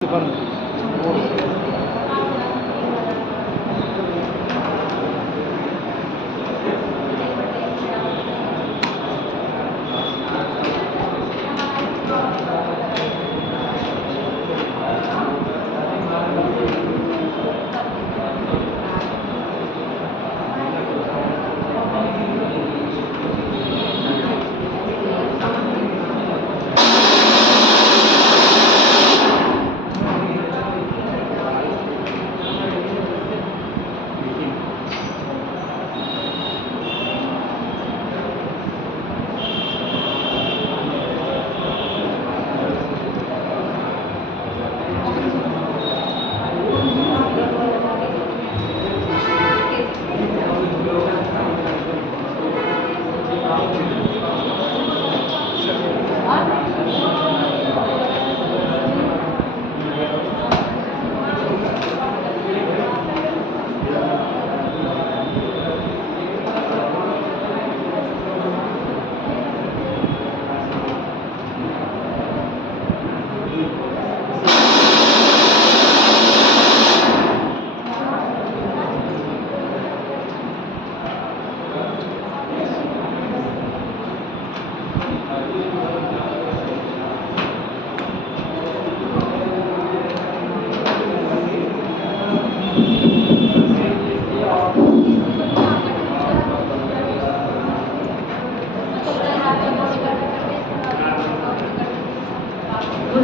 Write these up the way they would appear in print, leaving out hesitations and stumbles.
Good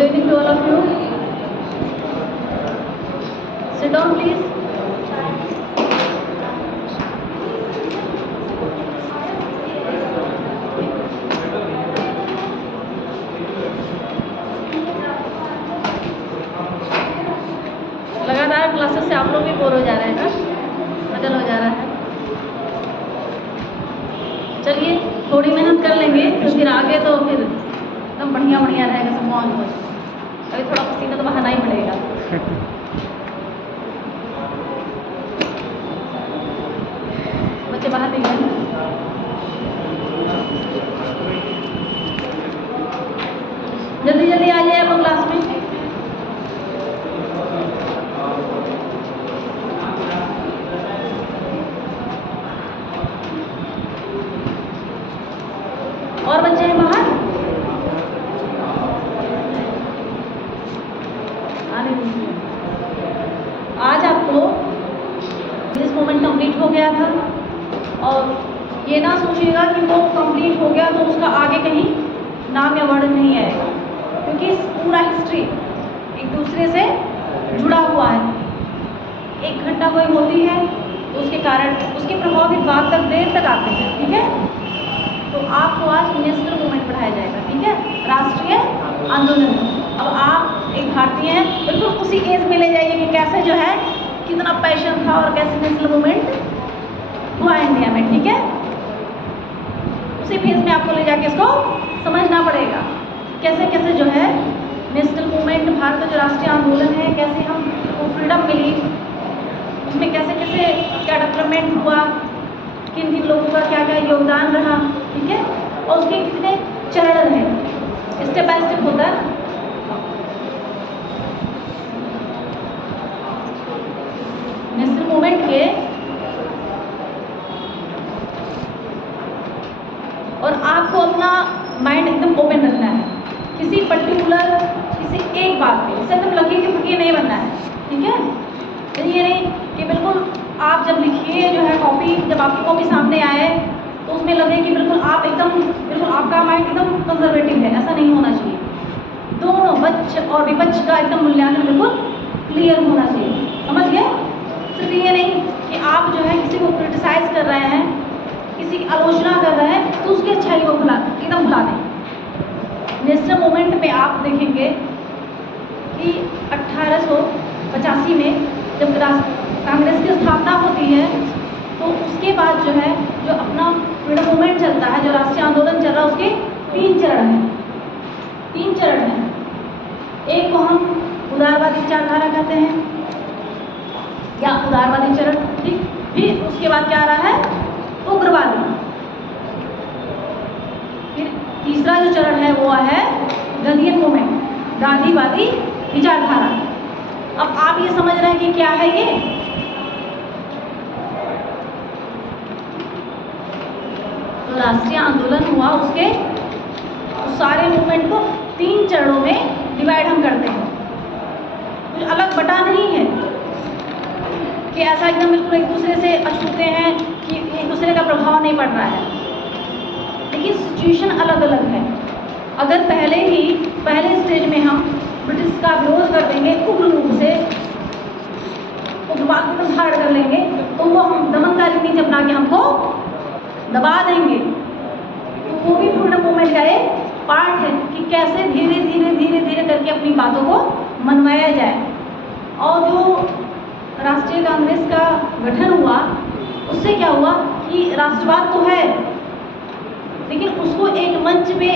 evening to all of you. Sit down, please. लगातार classes से आप लोग भी बोर हो जा रहे हैं ना, बदल हो जा रहा है। चलिए थोड़ी मेहनत कर लेंगे तो फिर आगे तो फिर एकदम बढ़िया बढ़िया रहेगा सब मौज मौज। अभी थोड़ा पसीना तो बहाना ही पड़ेगा। बच्चे बाहर नहीं गए, जल्दी जल्दी आ जाइए आप क्लास में। और बच्चे हैं बाहर, आने दीजिए। आज आपको दिस मोमेंट कंप्लीट हो गया था और ये ना सोचिएगा कि वो कंप्लीट हो गया तो उसका आगे कहीं नाम या वर्ड नहीं आएगा, क्योंकि पूरा हिस्ट्री एक दूसरे से जुड़ा हुआ है। एक घटना कोई होती है तो उसके कारण उसके प्रभावित बाद तक देर तक आते हैं, ठीक है। तो आपको आज नेशनल मूवमेंट पढ़ाया जाएगा, ठीक है, राष्ट्रीय आंदोलन। अब आप एक भारतीय हैं, बिल्कुल उसी एज में ले जाइए कि कैसे जो है कितना पैशन था और कैसे नेशनल मूवमेंट हुआ इंडिया में, ठीक है। उसी फेज में आपको ले जाके इसको समझना पड़ेगा, कैसे कैसे जो है नेशनल मूवमेंट, भारत का जो राष्ट्रीय आंदोलन है, कैसे हमको फ्रीडम मिली, उसमें कैसे कैसे क्या डेवलपमेंट हुआ, किन किन लोगों का क्या क्या योगदान रहा, ठीक है, और उसके कितने चरण हैं, स्टेप बाय स्टेप होता है। नेशनल मूवमेंट के और आपको अपना माइंड एकदम ओपन रखना है, किसी पर्टिकुलर किसी एक बात पे जैसे एकदम लकी की फुकी नहीं बनना है, ठीक है। ये नहीं कि बिल्कुल आप जब लिखिए जो है कॉपी, जब आपकी कॉपी सामने आए तो उसमें लगे कि बिल्कुल आप एकदम बिल्कुल आपका माइंड एकदम कंजर्वेटिव है, ऐसा नहीं होना चाहिए। दोनों पक्ष और विपक्ष का एकदम मूल्यांकन बिल्कुल क्लियर होना चाहिए, समझ गए। सिर्फ ये नहीं कि आप जो है किसी को क्रिटिसाइज कर रहे हैं, किसी की आलोचना कर रहे हैं तो उसकी अच्छाई को एकदम भुला दें। नेशनल मूवमेंट में आप देखेंगे कि 1885 में जब कांग्रेस की स्थापना होती है तो उसके बाद जो है जो अपना फ्रीडम मूवमेंट चलता है, जो राष्ट्रीय आंदोलन चल रहा है, उसके 3 चरण हैं। 3 चरण हैं। एक को हम उदारवादी विचारधारा कहते हैं या उदारवादी चरण, ठीक। फिर उसके बाद क्या आ रहा है, उग्रवादी। फिर तीसरा जो चरण है वो है गांधीयन मूवमेंट, गांधीवादी विचारधारा। अब आप ये समझ रहे हैं कि क्या है ये? तो राष्ट्रीय आंदोलन हुआ, उसके उस सारे मूवमेंट को 3 चरणों में डिवाइड हम करते हैं। कुछ अलग बटा नहीं है कि ऐसा एकदम बिल्कुल एक दूसरे से अछूते हैं कि एक दूसरे का प्रभाव नहीं पड़ रहा है, लेकिन सिचुएशन अलग अलग है। अगर पहले स्टेज में हम ब्रिटिश का विरोध कर देंगे, उग्र रूप से उद्धार कर लेंगे, तो वो हम दमनकारी नीति अपना के हमको दबा देंगे। तो वो भी फ्रीडम मूवमेंट का एक पार्ट है कि कैसे धीरे धीरे करके अपनी बातों को मनवाया जाए। और जो राष्ट्रीय कांग्रेस का गठन हुआ, उससे क्या हुआ कि राष्ट्रवाद तो है, लेकिन उसको एक मंच पे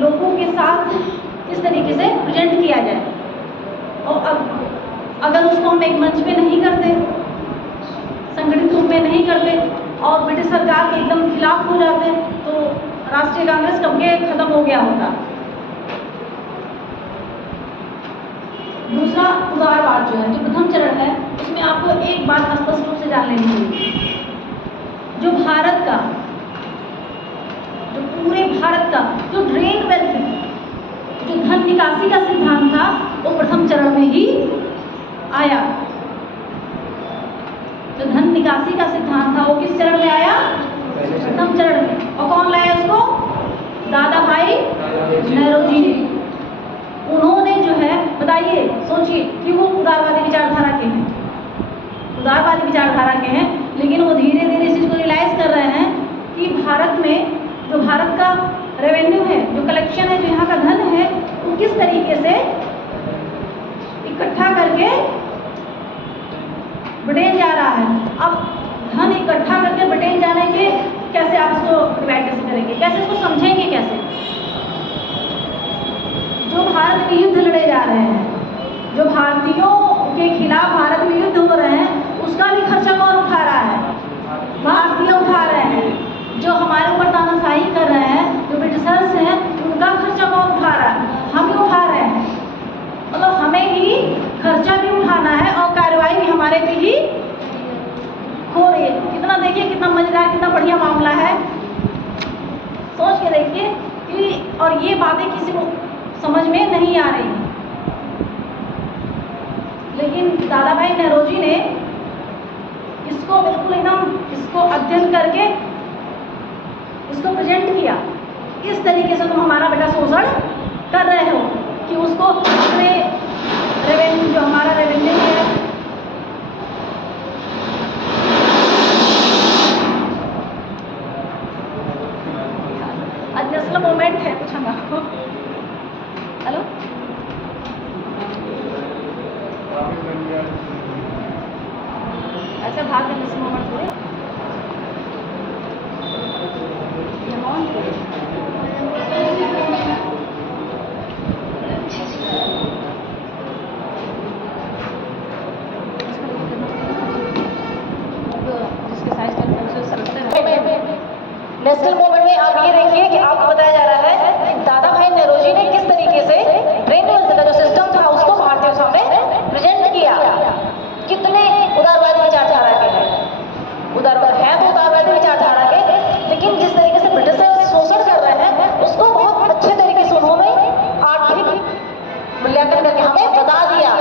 लोगों के साथ किस तरीके से प्रेजेंट किया जाए। और अब अगर उसको हम एक मंच पे नहीं करते, संगठित रूप में नहीं करते और ब्रिटिश सरकार के एकदम खिलाफ हो जाते, तो राष्ट्रीय कांग्रेस कब के खत्म हो गया होता। दूसरा उदारवाद जो है, जो प्रथम चरण है, उसमें आपको एक बात स्पष्ट रूप से जान लेनी चाहिए। जो भारत का, जो पूरे भारत का जो ड्रेन वेल्थ, जो धन निकासी का सिद्धांत था, वो प्रथम चरण में ही आया। जो धन निकासी का सिद्धांत था वो किस चरण में आया? प्रथम चरण में। और कौन लाया उसको? दादा भाई नौरोजी ने। उन्होंने जो है, बताइए, सोचिए कि वो उदारवादी विचारधारा के हैं, उदारवादी विचारधारा के हैं, लेकिन वो धीरे धीरे इस चीज़ को रियलाइज कर रहे हैं कि भारत में जो भारत का रेवेन्यू है, जो कलेक्शन है, जो यहाँ का धन है, वो किस तरीके से इकट्ठा करके ब्रिटेन जा रहा है। अब धन इकट्ठा करके ब्रिटेन जाने के कैसे आप इसको डिवाइड कैसे करेंगे, कैसे इसको समझेंगे, कैसे? जो भारत में युद्ध लड़े जा रहे हैं, जो भारतीयों के खिलाफ भारत में युद्ध हो रहे हैं, उसका भी खर्चा कौन उठा रहा है? भारतीय उठा रहे हैं। जो हमारे ऊपर तानाशाही कर रहे हैं, जो ब्रिटिशर्स हैं, उनका खर्चा कौन उठा रहा है? हम ही उठा रहे हैं। मतलब हमें ही खर्चा भी उठाना है और कार्रवाई भी हमारे पे ही हो रही है। कितना, देखिए कितना मजेदार, कितना बढ़िया मामला है। सोच के देखिए कि, और ये बातें किसी को समझ में नहीं आ रही, लेकिन दादा भाई नौरोजी ने इसको बिल्कुल एकदम इसको अध्ययन करके इसको प्रेजेंट किया। इस तरीके से तुम हमारा बेटा शोषण कर रहे हो कि उसको अपने रेवेन्यू, जो हमारा रेवेन्यू है, आज नेशनल मूवमेंट है, पूछूंगा। हेलो, ऐसे भाग के नेशनल मूवमेंट हुए नेशनल मूवमेंट में। आप ये देखिए कि आपको बताया जा रहा है कि दादा भाई नौरोजी ने किस तरीके से ड्रेन वेल्थ का जो सिस्टम था उसको भारतीयों के सामने प्रेजेंट किया। कितने उदारवादी विचारधारा के हैं, उदारवाद है तो उदारवादी विचारधारा के, लेकिन जिस तरीके से ब्रिटिश शोषण कर रहे हैं उसको बहुत अच्छे तरीके से उन्होंने आर्थिक मूल्यांकन करके हमें बता दिया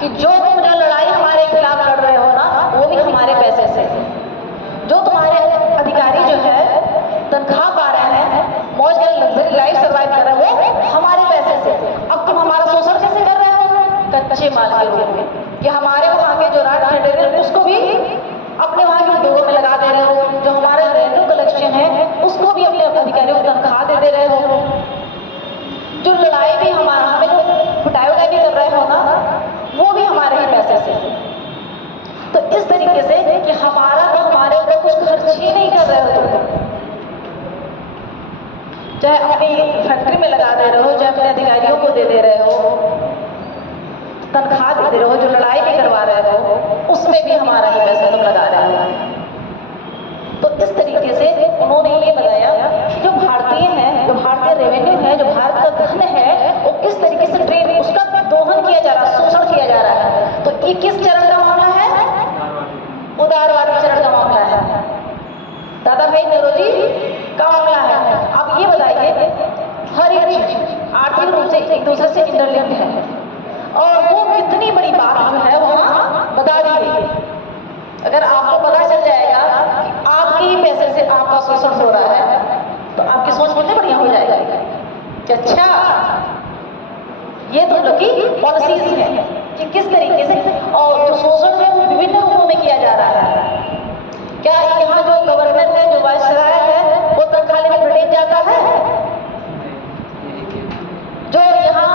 कि जो तुम जो लड़ाई हमारे खिलाफ लड़ रहे हो ना, वो भी हमारे पैसे से, जो तुम्हारे अधिकारी जो है तनख्वाह पा रहे हैं, मौज कर लग्जरी लाइफ सर्वाइव कर रहे हो, वो हमारे पैसे से। अब तुम हमारा शोषण कैसे कर रहे हो? कच्चे माल के रूप में, कि हमारे वहाँ के जो राज फेडरल उसको भी अपने वहाँ के उद्योगों में लगा दे रहे हो, जो हमारा रेवेन्यू कलेक्शन है उसको भी अपने अधिकारियों को तनख्वाह दे रहे हो, जो लड़ाई भी हमारा, हमें जो पिटाई उटाई भी कर रहे हो ना, वो भी हमारे ही पैसे से। तो इस तरीके से कि हमारा तो हमारे ऊपर कुछ खर्च ही नहीं कर रहे हो तुम, चाहे अपनी फैक्ट्री में लगा दे रहे हो, चाहे अपने अधिकारियों को दे रहे हो, तनख्वाह दे रहे हो, जो लड़ाई भी करवा रहे हो उसमें भी हमारा ही पैसा तुम लगा रहे हो। तो इस तरीके से उन्होंने ये बताया कि जो भारतीय है, जो भारतीय रेवेन्यू है, जो भारत का धन है, वो किस तरीके से ट्रेड उसका दोहन किया जा रहा है, शोषण किया जा रहा है। ये किस चरण का मामला है? उदारवादी चरण का मामला है, दादा भाई नौरोजी का मामला है। अब ये बताइए, हर एक चीज आर्थिक रूप से एक दूसरे से इंटरलिंक्ड है और वो कितनी बड़ी बात जो है वहाँ बता दी गई। अगर आपको पता चल जाएगा कि आपके ही पैसे से आपका शोषण हो रहा है तो आपकी सोच कितनी बढ़िया हो जाएगी कि अच्छा ये तो लोग की पॉलिसीज है कि किस तरीके से, और जो शोषण है वो विभिन्न रूपों में किया जा रहा है। क्या यहाँ जो गवर्नर है, जो वायसराय है, वो तनख्वाह लेने ब्रिटेन जाता है? जो यहाँ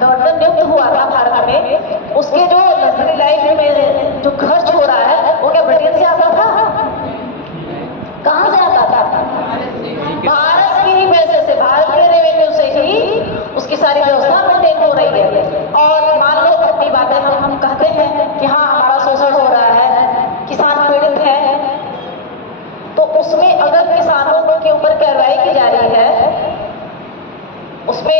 गवर्नर नियुक्त हुआ था भारत में, उसके जो लग्जरी लाइफ में जो खर्च हो रहा है वो क्या ब्रिटेन से आता था? कहाँ से आता था? भारत के ही पैसे से, भारत के रेवेन्यू से ही उसकी सारी व्यवस्था मेंटेन हो रही है। और मान लो अपनी बातें हम कहते हैं कि हाँ हमारा शोषण हो रहा है, किसान पीड़ित है, तो उसमें अगर किसानों के ऊपर कार्रवाई की जा रही है, उसमें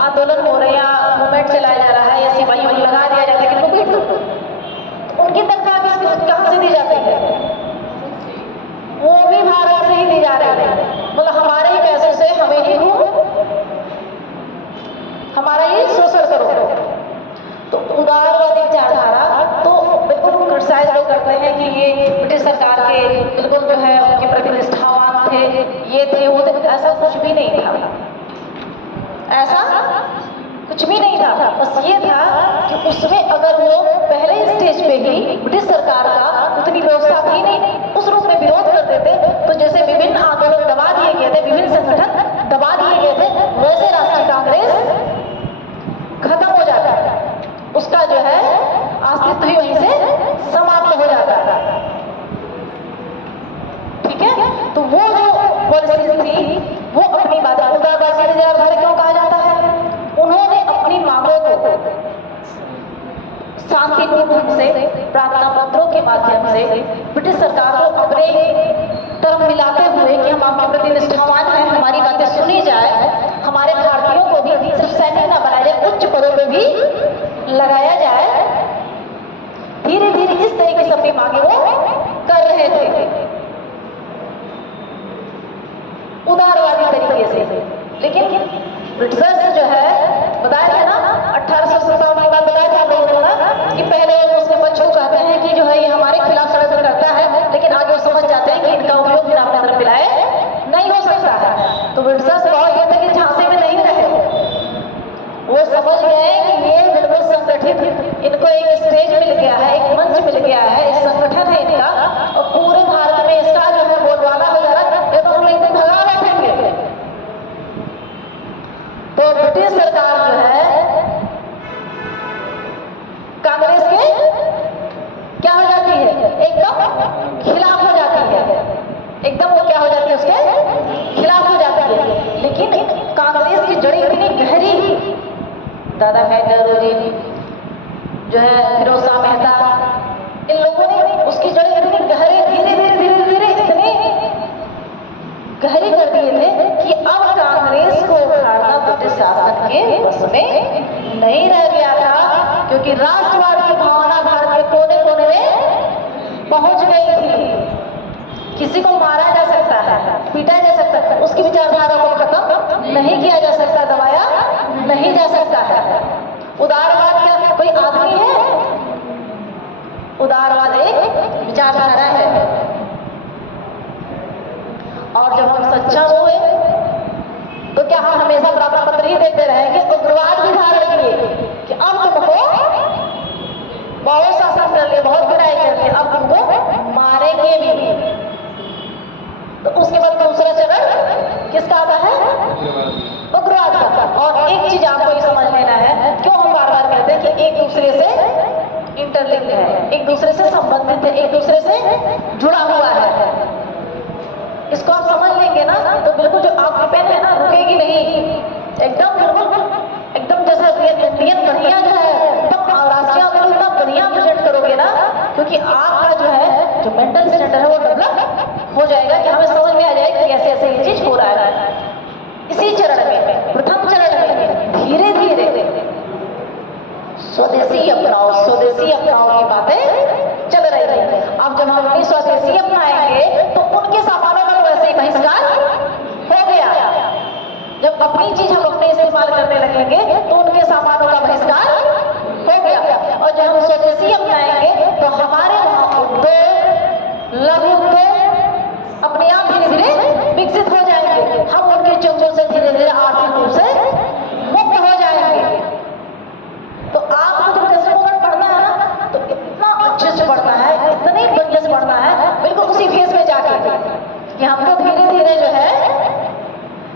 आंदोलन हो रहे हैं या मूवमेंट चलाया जा रहा है या सिपाहियों को लगा दिया जाता है कि लुकीट दो, तो उनकी तनख्वाह कहाँ से दी जाती है? वो भी भारत से ही दी जा रही है। मतलब हमारे ही पैसे से हमें ही हमारा ही शोषण करो। तो उदारवादी विचारधारा तो बिल्कुल क्रिटिसाइज लोग करते हैं कि ये ब्रिटिश सरकार के बिल्कुल जो है उनके प्रति निष्ठावान थे, ये थे वो थे। ऐसा कुछ भी नहीं था, ऐसा कुछ भी नहीं था। बस ये था कि उसमें अगर वो पहले स्टेज पे ही ब्रिटिश सरकार का उतनी व्यवस्था थी नहीं, उस रूप में विरोध कर देते, तो जैसे विभिन्न आंदोलन दबा दिए गए थे, विभिन्न संगठन दबा दिए गए थे, वैसे राष्ट्रीय कांग्रेस खत्म हो जाता है, उसका जो है अस्तित्व ही वहीं से समाप्त हो जाता है। ठीक है, तो वो जो पॉलिसीज थी वो अपनी बात, उदारवादी विचारधारा क्यों कहा जाता है? उन्होंने अपनी मांगों को शांतिपूर्ण ढंग से प्रार्थना पत्रों के माध्यम से ब्रिटिश सरकार को अपने तरफ मिलाते हुए कि हम आपके प्रति निष्ठावान हैं, हमारी बातें सुनी जाए, हमारे भारतीयों को भी सिर्फ सैनिक ना बनाया जाए, उच्च पदों पर भी लगाया जाए। धीरे धीरे इस तरीके से अपनी मांगे वो कर रहे थे उदारवादी तरीके से। लेकिन ब्रिटिशर्स जो है बताया था ना 1857 के बाद बताया था लोगों को ना कि पहले मुस्लिम बच्चों कहते हैं कि जो है ये हमारे खिलाफ षड्यंत्र करता है, लेकिन आगे वो समझ जाते हैं कि इनका उपयोग बिना अपने अंदर मिलाए नहीं हो सकता है। तो ब्रिटिशर्स बहुत कहते हैं कि झांसे में नहीं रहे, वो समझ गए कि ये बिल्कुल संगठित, इनको एक स्टेज मिल गया है, एक मंच मिल गया है, एक संगठन है इनका, और पूरे भारत में इसका जो है बोलबाला हो जा रहा है, तो हम लोग एकदम भगा बैठेंगे। तो ब्रिटिश सरकार जो है कांग्रेस के क्या हो जाती है? एकदम खिलाफ हो जाती है, एकदम वो क्या हो जाती है? उसके खिलाफ हो जाती है। लेकिन कांग्रेस की जड़ें इतनी गहरी, दादा भाई नौरोजी जो है, फिरोज शाह मेहता, इन लोगों ने उसकी जड़ें इतनी गहरी धीरे धीरे धीरे धीरे इतनी गहरी कर दिए थे कि अब कांग्रेस को उखाड़ना ब्रिटिश शासन के बस में नहीं रह गया था, क्योंकि राष्ट्रवाद की भावना भारत के कोने कोने में पहुंच गई थी। किसी को मारा जा सकता है, पीटा जा सकता है, उसकी विचारधारा को खत्म नहीं किया जा सकता, दबाया नहीं जा सकता है। उदारवाद क्या कोई आदमी है? उदारवाद एक विचारधारा है। और जब हम सच्चा हुए तो क्या हम हमेशा प्रार्थना पत्र ही देते रहेंगे? उग्रवाद भी धारण किए कि अब तुमको बहुत शासन कर लिए, बहुत पिटाई कर लिए, अब तुमको मारेंगे भी। तो उसके बाद दूसरा चरण किसका आता है? उग्रवाद का। और एक चीज आपको ये समझ लेना है, क्यों हम बार बार कहते हैं कि एक दूसरे से इंटरलिंक्ड है, एक दूसरे से संबंधित है, एक दूसरे से जुड़ा हुआ है। इसको आप समझ लेंगे ना तो बिल्कुल जो आपकी पेन है ना रुकेगी नहीं, एकदम बिल्कुल एकदम जैसा इंडियन बढ़िया जो है एकदम राष्ट्रीय आंदोलन इतना बढ़िया प्रेजेंट करोगे ना, क्योंकि आपका जो है जो मेंटल स्टैंडर्ड है वो डेवलप हो जाएगा कि हमें समझ में आ जाएगा कि ऐसे ऐसे ये चीज हो रहा है। इसी चरण में, प्रथम चरण में धीरे धीरे स्वदेशी अपनाओ की बातें चल रही है। अब जब हम अपनी स्वदेशी अपनाएंगे तो उनके सामानों का तो वैसे ही बहिष्कार हो गया। जब अपनी चीज हम अपने इस्तेमाल करने लगेंगे तो उनके सामानों का बहिष्कार हो गया। और जब हम स्वदेशी अपनाएंगे तो हमारे वहां उद्योग, लघु उद्योग अपने आप धीरे धीरे विकसित हो जाएंगे। हम उनके चंगुल से धीरे धीरे आर्थिक रूप से मुक्त हो जाएंगे। तो आपको जब नेशनल मूवमेंट पढ़ना है ना तो इतना अच्छे से पढ़ना है, इतने बढ़िया से पढ़ना है, बिल्कुल उसी फेस में जाके कि हमको धीरे धीरे जो है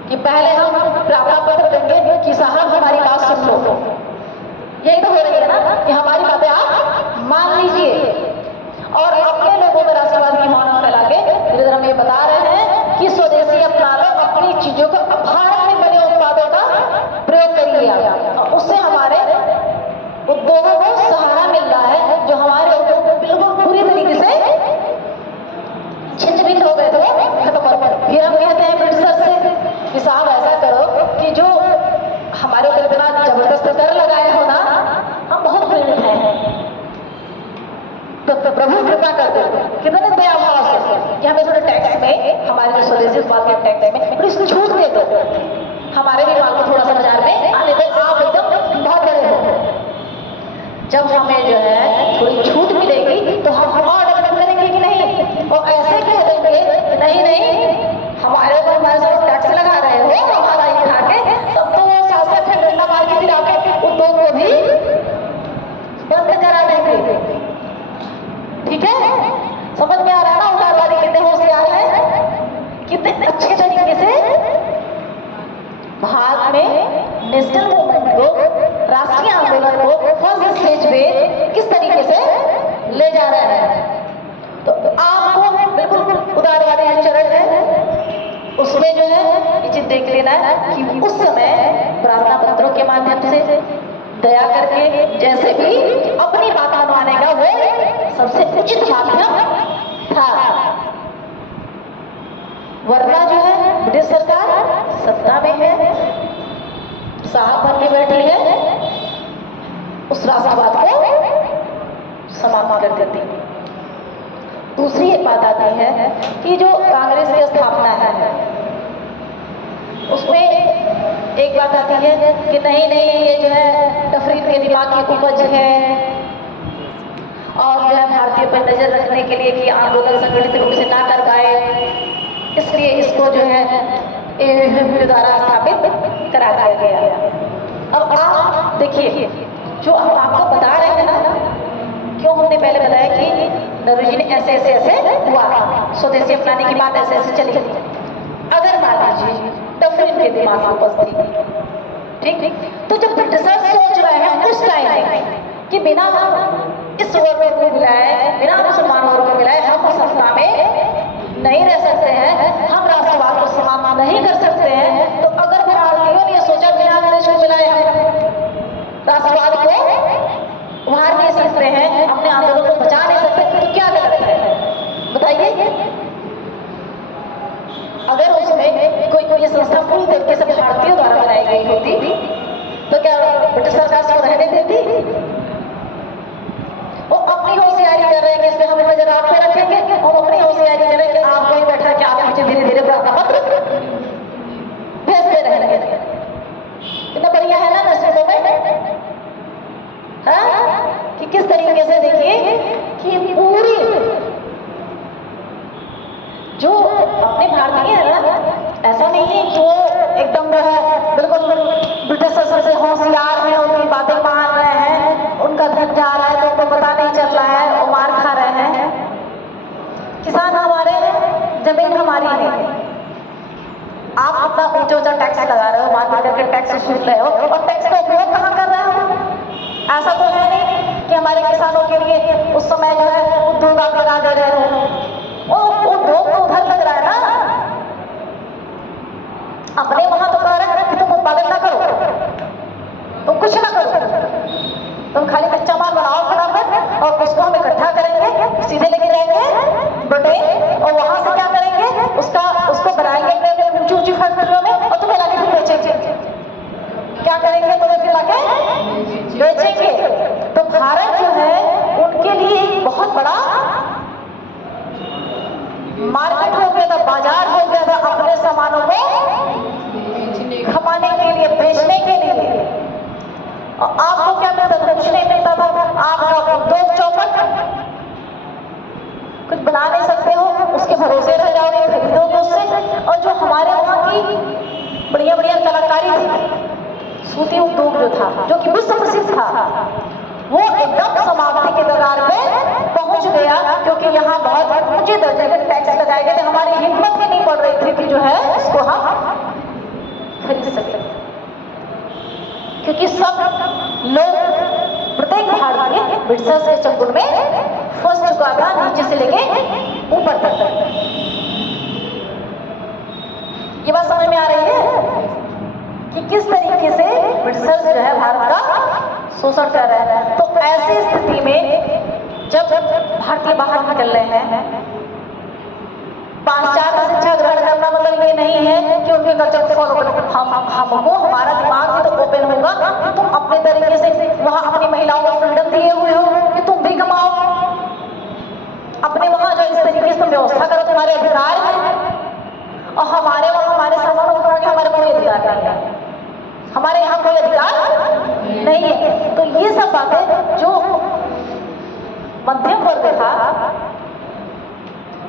कि पहले हम प्रार्थना पत्र देंगे कि साहब हमारी बात सुन लो। यही तो हो रही है ना कि हमारी बातें आप मान लीजिए और अपने लोगों में राष्ट्रवाद की भावना फैला के धीरे धीरे हम ये बता रहे हैं कि स्वदेशी अपना लो, अपनी चीजों को भारत में बने उत्पादों का प्रयोग करिए और उससे हमारे उद्योगों को सहारा मिल रहा है। जो हमारे उद्योग बिल्कुल पूरी तरीके से छिन्न-भिन्न हो गए थे खत्म हो गए। फिर हम कहते हैं ब्रिटिशर से कि साहब ऐसा करो कि जो हमारे ऊपर इतना जबरदस्त कर लगाए हो ना, हम बहुत प्रेरित हैं, तो प्रभु कृपा कर दो। कितने दया भाव से कि हमें थोड़े टैक्स में, हमारे जो स्वदेशी उत्पाद के टैक्स में थोड़ी छूट दे दो, हमारे भी माल को थोड़ा सा बाजार में आने दो, आप एकदम बहुत बड़े हो। जब हमें जो है थोड़ी छूट मिलेगी तो हम और डेवलप करेंगे कि नहीं। और ऐसे कह देंगे नहीं हमारे ऊपर हमारे साथ टैक्स लगा रहे हो, हमारा ये खा के, तब तो वो शासक है डंडा मार के फिर आके उद्योग को भी बंद करा देंगे। ठीक है, समझ में आ रहा है ना उदारवादी कितने होशियार हैं, कितने अच्छे तरीके से भारत में नेशनल मूवमेंट को, राष्ट्रीय आंदोलन को फर्स्ट स्टेज पे किस तरीके से ले जा रहे हैं। तो आपको बिल्कुल उदारवादी जो चरण है उसमें जो है ये चीज देख लेना है कि उस समय प्रार्थना पत्रों के माध्यम से दया करके जैसे भी अपनी बात मनवाने का वो सबसे उचित माध्यम था। वरना जो है ब्रिटिश सरकार सत्ता में है, साहब बन के बैठी है, उस राष्ट्रवाद को समाप्त कर देती है। दूसरी एक बात आती है कि जो कांग्रेस की स्थापना है उसमें एक बात आती है कि नहीं ये जो है तफरीक के दिमाग की उपज है और जो है भारतीय पर नजर रखने के लिए कि आंदोलन संगठित रूप से ना कर पाए, इसलिए इसको जो है AAFF द्वारा स्थापित करा दिया गया। अब आप देखिए जो हम आपको बता रहे हैं ना, क्यों हमने पहले बताया कि नरोजी ने ऐसे हुआ, स्वदेशी अपनाने की बात ऐसे चली। अगर मान लीजिए तफरीक के दिमाग की उपस्थिति, ठीक, तो जब ब्रिटिशर सोच रहे हैं उस टाइम कि बिना इस वर्ग को मिलाए, बिना मुसलमान वर्ग को मिलाए हम सत्ता में नहीं रह सकते हैं, हम राष्ट्रवाद को समाप्त नहीं कर सकते हैं, तो अगर भारतीयों ने सोचा बिना अंग्रेज को मिलाए हम राष्ट्रवाद को उभार नहीं सकते हैं, अपने आंदोलन को बचा नहीं सकते, तो क्या गलत है बताइए। अगर उसमें कोई ये संस्था पूरी तरीके से भारतीयों द्वारा बनाई गई होती तो क्या ब्रिटिश सरकार उसको रहने देती? वो अपनी होशियारी कर रहे हैं कि इसमें हम नजर आप पे रखेंगे, और अपनी होशियारी कर रहे हैं कि आप वहीं बैठा के आप मुझे धीरे धीरे प्रार्थना पत्र भेजते रहेंगे। कितना बढ़िया है ना नेशनल मूवमेंट, हाँ, कि किस तरीके से देखिए कि पूरी जो अपने भारतीय है ना, ऐसा नहीं है कि वो एकदम जो है बिल्कुल ब्रिटिश से होशियार है, उनकी बातें मान रहे हैं, उनका धन जा रहा है तो उनको पता नहीं चल रहा है, वो मार खा रहे हैं। किसान हमारे हैं, जमीन हमारी है, आप अपना ऊंचा ऊंचा टैक्स लगा रहे हो, मार्केट करके टैक्स वसूल रहे हो, और टैक्स का उपयोग कहाँ कर रहे हो? ऐसा तो है नहीं कि हमारे किसानों के लिए उस समय जो है उद्योग आप लगा दे रहे हो, उद्योग तो उधर लग रहा है ना, अपने वहां तो कह रहे हैं कि तुम उत्पादन ना करो, तुम कुछ ना करो, तुम खाली कच्चा माल बनाओ फटाफट और उसको हम इकट्ठा करेंगे, सीधे लेके जाएंगे ब्रिटेन, और वहां से क्या करेंगे उसको बनाएंगे अपने ऊंची ऊंची फैक्ट्रियों में, और तुम्हें लाके फिर बेचेंगे। क्या करेंगे? तुम्हें फिर लाके बेचेंगे। बड़ा मार्केट हो गया था, बाजार हो गया था अपने सामानों को खपाने के लिए, बेचने के लिए। और आपको क्या मिलता था? कुछ नहीं मिलता था। आपका उद्योग चौपट, कुछ बना नहीं सकते हो, उसके भरोसे रह जाओगे, खरीदोगे उससे। और जो हमारे वहाँ की बढ़िया बढ़िया कलाकारी थी, सूती उद्योग जो था, जो कि विश्व प्रसिद्ध था, वो एकदम समाप्ति के कगार पे पहुंच गया, क्योंकि यहाँ बहुत ऊंचे दर्जे के टैक्स लगाए गए थे। हमारी हिम्मत भी नहीं पड़ रही थी कि जो है इसको हम खरीद सके, क्योंकि सब लोग, प्रत्येक भारतीय ब्रिटिशर्स के चंगुल में फंस चुका था, नीचे से लेके ऊपर तक। ये बात समझ में आ रही है कि किस तरीके से ब्रिटिशर्स जो है भारत का शोषण कर रहे हैं। तो ऐसी स्थिति में जब भारतीय बाहर निकल रहे हैं, पाश्चात्य शिक्षा ग्रहण करना मतलब ये नहीं है कि उनके कल्चर को फॉलो करना। हमको हमारा दिमाग भी तो ओपन होगा कि तुम अपने तरीके से वहाँ अपनी महिलाओं को फ्रीडम दिए हुए हो कि तुम भी कमाओ, अपने वहाँ जो इस तरीके से तुम व्यवस्था करो, तुम्हारे अधिकार है। और हमारे वहाँ हमारे सामानों को के हमारे कोई अधिकार नहीं है, हमारे यहाँ कोई अधिकार नहीं है। तो ये सब बातें जो मध्यम वर्ग था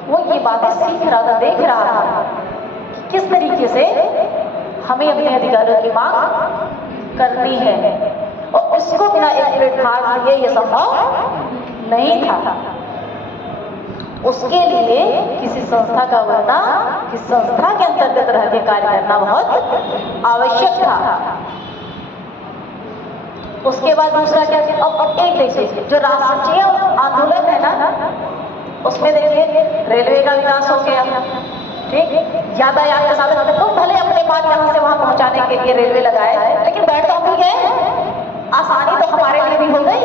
वो ये बातें सीख रहा था, देख रहा था कि किस तरीके से हमें अपने अधिकारों की मांग करनी है, और इसको बिना एक प्लेटफॉर्म दिए ये संभव नहीं था। उसके लिए किसी संस्था का बनना, किसी संस्था के अंतर्गत रह के कार्य करना बहुत आवश्यक था। उसके बाद दूसरा क्या, अब एक देखिए जो राष्ट्रीय आंदोलन है ना, उसमें देखिए रेलवे का विकास हो गया, ठीक, यातायात के साधन, तो भले अपने माल यहाँ से वहाँ पहुँचाने के लिए रेलवे लगाए, लेकिन बैठ तो हम भी गए, आसानी तो हमारे लिए भी हो गई,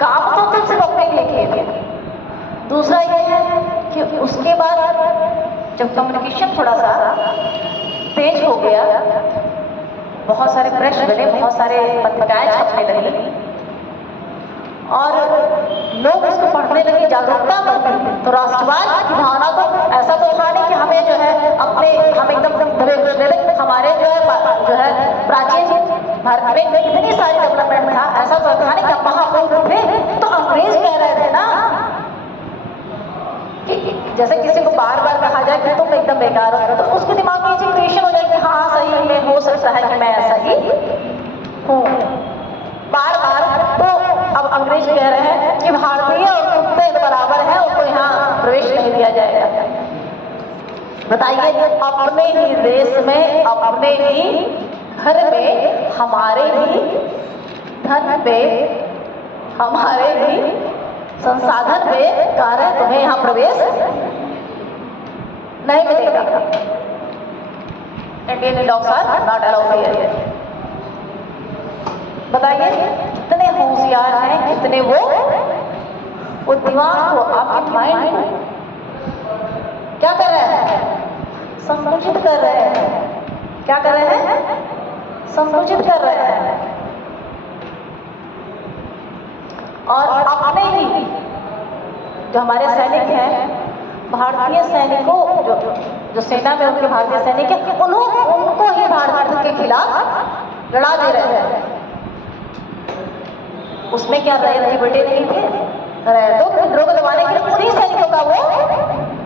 काम तो तुम सिर्फ अपने लिए किए। दूसरा ये है कि उसके बाद जब कम्युनिकेशन थोड़ा सा तेज हो गया, बहुत सारे प्रेस बने, बहुत सारे पत्रिकाएं छपने लगी, और लोग उसको पढ़ने लगे, जागरूकता बढ़ी, तो राष्ट्रवाद की भावना तो ऐसा तो था नहीं कि हमें जो है अपने, हम एकदम दबे घुसने लगे। हमारे जो है प्राचीन भारत में इतनी सारी डेवलपमेंट था, ऐसा तो था नहीं कि हम महापुरुष थे। तो अंग्रेज कह रहे थे ना, जैसे किसी को बार बार कहा जाए कि तुम एकदम बेकार हो, तो उसके दिमाग में ये क्रिएशन हो जाए कि हाँ सही है, हो सकता है कि मैं ऐसा ही हूँ बार बार। तो अब अंग्रेज कह रहे हैं कि भारतीय और कुत्ते बराबर हैं, उनको यहाँ प्रवेश नहीं दिया जाएगा। बताइए, अपने ही देश में, अपने ही घर में, हमारे ही धन पे, हमारे ही संसाधन पे कह रहे तुम्हें यहाँ प्रवेश नहीं मिलेगा। Indian dogs are not allowed here. बताइए कितने होशियार हैं, कितने वो दिमाग को, आपके माइंड को क्या कर रहे हैं, संकुचित कर रहे हैं। क्या कर रहे हैं? संकुचित कर रहे हैं। और अपने ही जो हमारे सैनिक हैं, भारतीय सैनिकों, जो सेना में उनके भारतीय सैनिक हैं, उनको ही भारत के खिलाफ लड़ा दे रहे हैं। उसमें क्या रैयत के बेटे नहीं थे, रैयतों के विद्रोह को दबाने के लिए उन्हीं सैनिकों का वो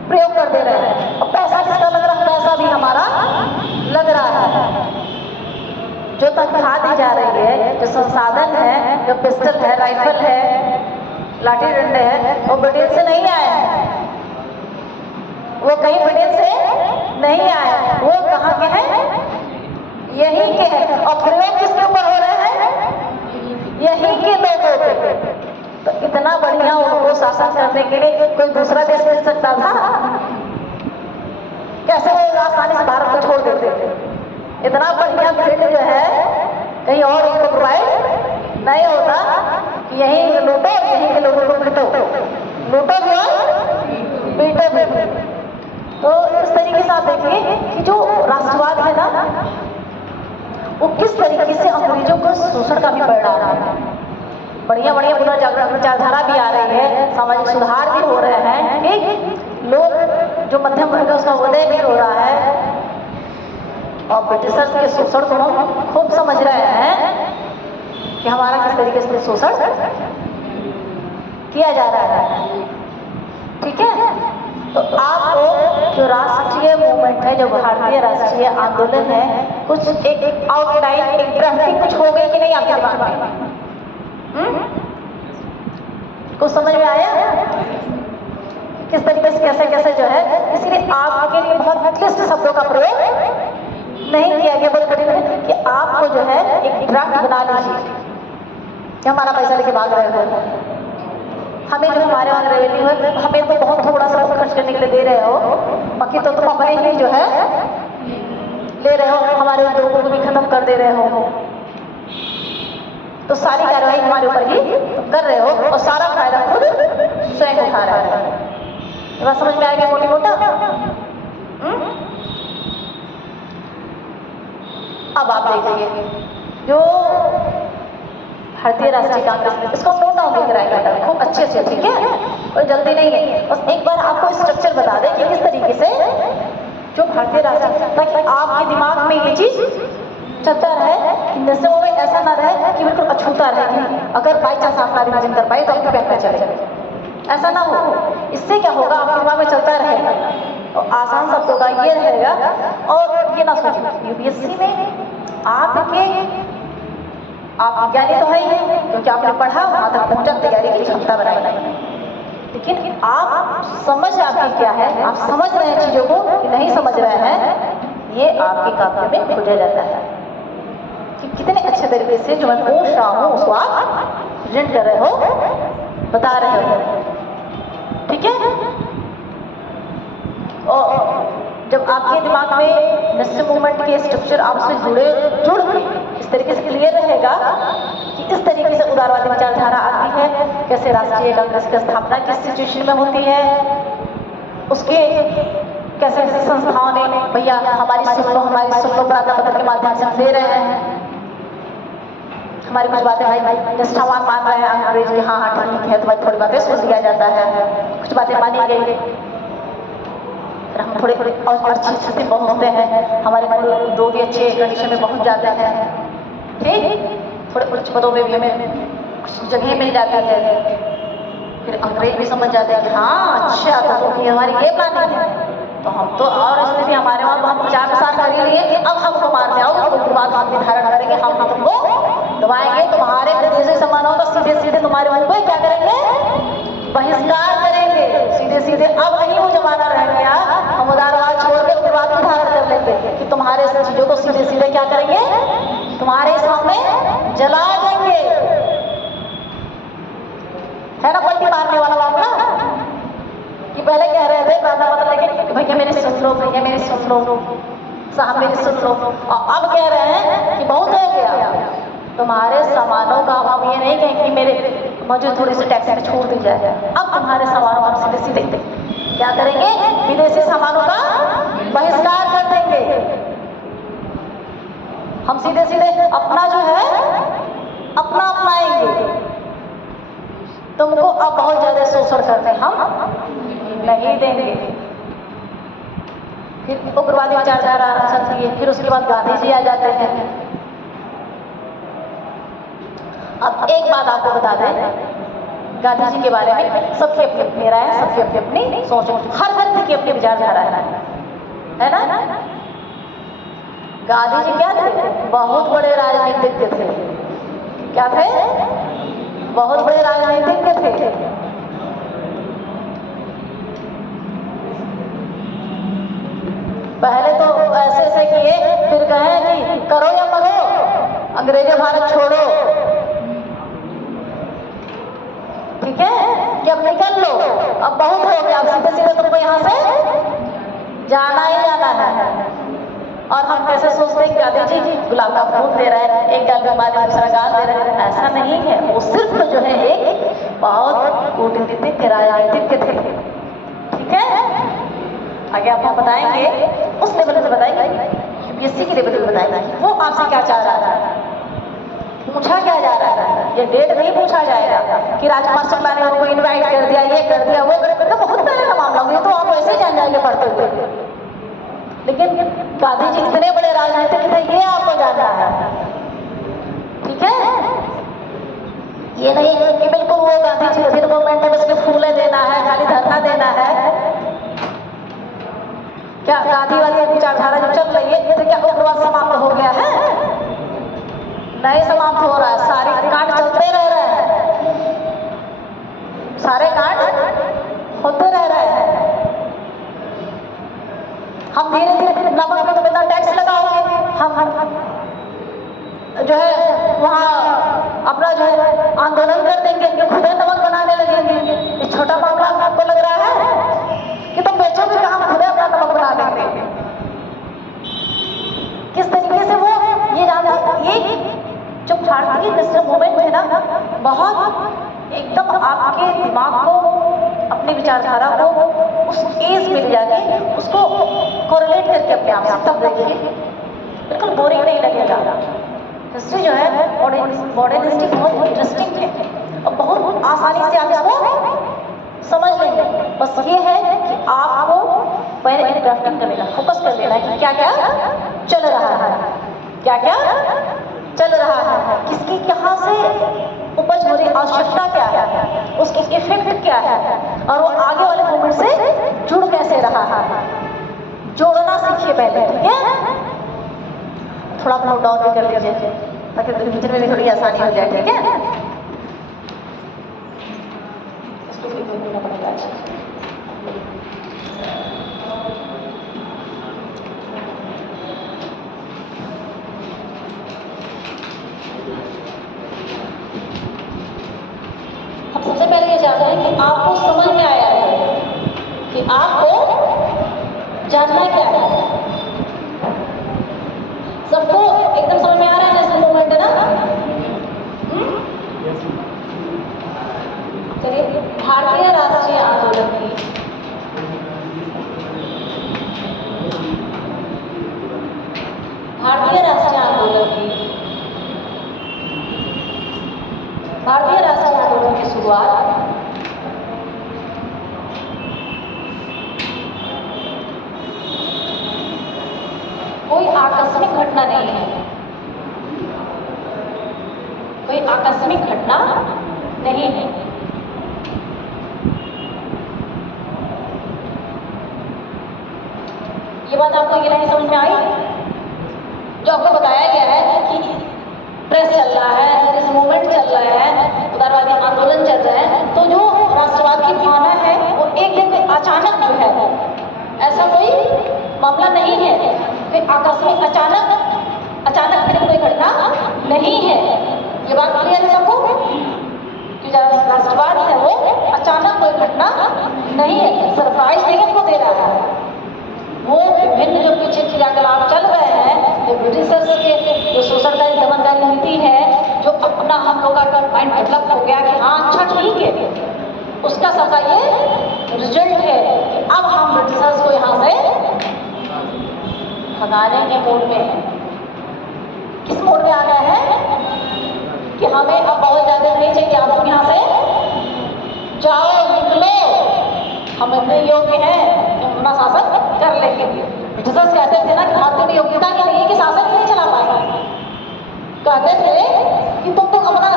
प्रयोग कर दे रहे हैं। और पैसा किसका लग रहा है? पैसा भी हमारा लग रहा है। जो तनख्वाह दी जा रही है, जो संसाधन है, जो पिस्टल है, राइफल है, लाठी डंडे है, वो ब्रिटेन से नहीं आए हैं, वो कहीं ब्रिटेन से नहीं आए, वो कहाँ के हैं? यहीं के हैं। और प्रयोग किसके ऊपर हो रहे हैं? यहीं के लोगों पे। तो इतना बढ़िया उनको शासन करने के लिए कोई दूसरा देश मिल सकता था? कैसे वो आसानी से भारत को छोड़ देते थे? इतना बढ़िया फील्ड जो है कहीं और उनको प्रोवाइड नहीं होता कि यहीं लूटो, यहीं के लोगों को पीटो, लूटो भी और पीटो भी। तो इस तरीके से आप देखिए कि जो राष्ट्रवाद है ना, वो किस तरीके से अंग्रेजों को शोषण का भी पड़ रहा है। बढ़िया बढ़िया पुनर्जागरण विचारधारा भी आ रही है, सामाजिक सुधार भी हो रहे हैं, ठीक, लोग जो मध्यम वर्ग है उसका उदय भी हो रहा है, और ब्रिटिशर्स के शोषण को हम खूब समझ रहे हैं कि हमारा किस तरीके से शोषण किया जा रहा है, ठीक है। तो आपको जो राष्ट्रीय मूवमेंट है, जो भारतीय राष्ट्रीय आंदोलन है, कुछ एक आउटलाइन, एक ड्राफ्टिंग कुछ हो गई कि नहीं आपके दिमाग में? कुछ समझ में आया किस तरीके से कैसे कैसे जो है, इसलिए आपके लिए बहुत क्लिष्ट शब्दों का प्रयोग नहीं किया गया, बहुत कठिन कि आपको जो है एक ड्राफ्ट बना लीजिए कि हमारा पैसा लेके भाग रहे हो, हमें जो हमारे वहाँ रेवेन्यू है हमें तो बहुत थोड़ा सा खर्च करने के लिए दे रहे हो, बाकी तो तुम अपने ही जो है ले रहे हो, हमारे उद्योगों को भी खत्म कर दे रहे हो, तो सारी कार्रवाई हमारे ऊपर ही कर रहे हो और सारा फायदा खुद स्वयं उठा रहे हो। ये बात समझ में आ गया मोटी मोटा? अब आप देखिए जो भारतीय राष्ट्रीय कांग्रेस, इसको नोट डाउन लिख रहा है खूब अच्छे से, ठीक है, कोई जल्दी नहीं है, बस एक बार आपको स्ट्रक्चर बता दें कि किस तरीके से जो भारतीय राष्ट्रीय, ताकि आपके दिमाग में ये चीज चलता रहे कि नेशनल में ऐसा ना रहे कि बिल्कुल अछूता रहे कि अगर बाई चांस आप नाविगेशन कर पाए तो आपके बैंक में चले, ऐसा ना हो। इससे क्या होगा, आपके दिमाग में चलता रहेगा और आसान शब्दों का ये रहेगा। और ये ना सोचिए यूपीएससी में आप ज्ञानी तो है ही, क्योंकि आपने पढ़ा, वहां तक पहुंचा, तैयारी की क्षमता बनाई, लेकिन आप समझ आपकी क्या है, आप समझ रहे हैं चीजों को कि नहीं समझ रहे हैं, ये आपके काव्य में खोजा जाता है कि कितने अच्छे तरीके से जो मैं पूछ रहा हूँ उसको आप प्रेजेंट कर रहे हो, बता रहे हो, ठीक है। और जब आपके दिमाग में नेशनल मूवमेंट के स्ट्रक्चर आपसे जुड़ के इस तरीके से क्लियर रहेगा कि इस तरीके से उदारवादी विचारधारा आती है, कैसे राष्ट्रीय कांग्रेस की स्थापना किस सिचुएशन में होती है, उसके कैसे कैसे संस्थाओं ने भैया हमारी सुन लो प्रार्थना पत्र के माध्यम से हम दे रहे हैं, हमारी कुछ बातें भाई निष्ठावान मान रहे हैं अंग्रेज की, हाँ हाँ ठीक है, तो भाई थोड़ी बातें सुन लिया जाता है, कुछ बातें मानी गई, फिर हम थोड़े थोड़े और अच्छी स्थिति में पहुँचते हैं, हमारे उद्योग भी अच्छे कंडीशन में पहुँच जाते हैं, ठीक, थोड़े उच्च पदों में भी हमें कुछ जगह मिल जाती है, फिर अंग्रेज भी समझ जाते हैं कि हाँ अच्छा तो हमारी ये प्लानिंग है, तो हम तो और स्थिति हमारे वहाँ हम प्रचार प्रसार कर ही लिए, अब हमको मारने आओ तो बाद हम भी धारण करेंगे, हम तुमको दबाएंगे, तुम्हारे विदेशी सामानों का सीधे सीधे तुम्हारे मुंह पे क्या करेंगे, बहिष्कार करेंगे, सीधे सीधे। अब नहीं वो जमाना रह गया, हम उदारवाद छोड़ के उग्रवाद को धारण कर लेंगे कि तुम्हारे चीजों को सीधे सीधे क्या करेंगे, तुम्हारे सामने जला देंगे, है ना पलटी मारने वाला मामला। कि पहले कह रहे थे प्रार्थना पत्र लेके भैया मेरी सुन लो, भैया मेरी सुन लो, साहब मेरी सुन लो, और अब कह रहे हैं कि बहुत हो गया, तुम्हारे सामानों का हम ये नहीं कहें कि मेरे मुझे थोड़ी सी टैक्स में छूट दी जाए, अब तुम्हारे सामानों का हम सीधे सीधे क्या करेंगे, विदेशी सामानों का बहिष्कार कर देंगे, हम सीधे सीधे अपना जो है अपना अपनाएंगे, तुमको अब बहुत ज्यादा शोषण करने हम नहीं देंगे। फिर उग्रवादी विचारधारा चलती है, फिर उसके बाद गांधी जी आ जाते हैं। अब एक बात आपको बता दें गांधी जी के बारे में, सबकी अपनी अपनी राय है, सबकी अपनी अपनी सोच, हर व्यक्ति की अपनी विचारधारा है ना। गांधी जी क्या थे, बहुत बड़े राजनीतिज्ञ थे, क्या थे, बहुत बड़े राजनीतिज्ञ थे। पहले तो ऐसे किए, फिर कहे कि करो या मरो, अंग्रेजों भारत छोड़ो, ठीक है, कि अब निकल लो, अब बहुत हो गया, अब सीधे सीधे तुमको यहाँ से जाना ही जाना है। और हम कैसे सोचते हैं गांधी जी गुलाब का फूल दे रहे हैं, एक गाल के बाद दूसरा गाल दे रहे हैं, ऐसा नहीं है, वो सिर्फ जो है एक बहुत कूटनीतिक राजनीतिज्ञ थे, ठीक है। आगे आपको बताएंगे, उस लेवल पे बताएंगे, यूपीएससी के लेवल पे बताएंगे वो आपसे क्या चाह रहा है, पूछा क्या जा रहा है, ये डेट नहीं पूछा जाएगा कि राजकुमार शुक्ला ने उनको इनवाइट कर दिया, ये कर दिया, वो कर दिया, तो बहुत पहले का मामला हो गया, तो आप वैसे ही जान जाएंगे पढ़ते हुए। लेकिन गांधी जी इतने बड़े राजनीतिक थे, ये आपको जानना है, ठीक है। ये नहीं कि बिल्कुल वो गांधी जी के मूवमेंट में उसके फूले देना है, खाली धरना देना है। क्या गांधी वाली विचारधारा जो चल रही है, तो क्या उग्रवाद समाप्त हो गया है? नहीं समाप्त हो रहा है, सारे कांड चलते रह रहे हैं, सारे कांड होते रह रहे हैं। हम धीरे धीरे नमक में तो कितना टैक्स लगाओगे, हम जो है वहाँ अपना जो है आंदोलन कर देंगे, खुद नमक बनाने लगेंगे। ये छोटा मामला आपको लग रहा है कि तुम बेचोगे कि हम खुद अपना नमक बना देंगे? किस तरीके से वो ये जानते, ये जो भारतीय नेशनल मूवमेंट है ना, बहुत एकदम आपके दिमाग को, अपनी विचारधारा को उस एज में ले जाके उसको कोरिलेट करके अपने आप से तब देखिए, बिल्कुल बोरिंग नहीं लगेगा। हिस्ट्री जो है मॉडर्निस्टिक बहुत इंटरेस्टिंग है और बहुत आसानी से आप इसको समझ लेंगे। बस ये है कि आपको पहले इंटरेस्टिंग कर लेना, फोकस कर लेना कि क्या क्या चल रहा है, क्या क्या चल रहा है, किसकी कहाँ से उपज हो रही, आवश्यकता क्या है, उसकी इफेक्ट क्या है, और वो आगे वाले मूवमेंट से जुड़ कैसे रहा है। जोड़ना सीखिए पहले, ठीक है। थोड़ा नोट डाउन भी कर लीजिए ताकि फ्यूचर में भी थोड़ी आसानी हो जाए, ठीक है। इसको भी करना पड़ेगा। हम सबसे पहले ये जानते हैं कि आपको समझ में आया है कि आपको जानना क्या है। सबको एकदम समझ में आ रहा है नेशनल मूवमेंट है ना? चलिए, भारतीय राष्ट्रीय आंदोलन की भारतीय राष्ट्रीय आंदोलन की शुरुआत कोई आकस्मिक घटना नहीं है, कोई आकस्मिक घटना नहीं है। ये बात आपको ये नहीं समझ में आई जो आपको बताया गया है कि प्रेस चल रहा है, इस मूवमेंट चल रहा है, उदारवादी आंदोलन चल रहा है, तो जो राष्ट्रवाद की भावना है वो एक दिन अचानक जो है, ऐसा कोई मामला नहीं है, कोई आकस्मिक अचानक फिर कोई घटना नहीं है। ये बात क्लियर है सबको कि जो राष्ट्रवाद है वो अचानक कोई घटना नहीं है, सरप्राइज नहीं हमको दे रहा है। वो विभिन्न जो पीछे क्रियाकलाप चल रहे हैं, जो ब्रिटिशर्स के जो शोषणकारी दमनकारी नीति है, जो अपना हम लोग का माइंड डेवलप हो गया कि हाँ अच्छा ठीक है, उसका सबका ये रिजल्ट है कि अब हम ब्रिटिशर्स को यहाँ से भगाने के मूड में है। किस मूड में आ गए हैं कि हमें अब बहुत ज़्यादा नहीं चाहिए, आप लोग यहाँ से जाओ, निकलो, हम इतने योग्य हैं कि अपना शासन कर लेंगे। ब्रिटिशर्स कहते थे ना कि भारतीय में योग्यता के लिए कि शासन नहीं चला पाएगा, कहते थे कि तुम तो अपना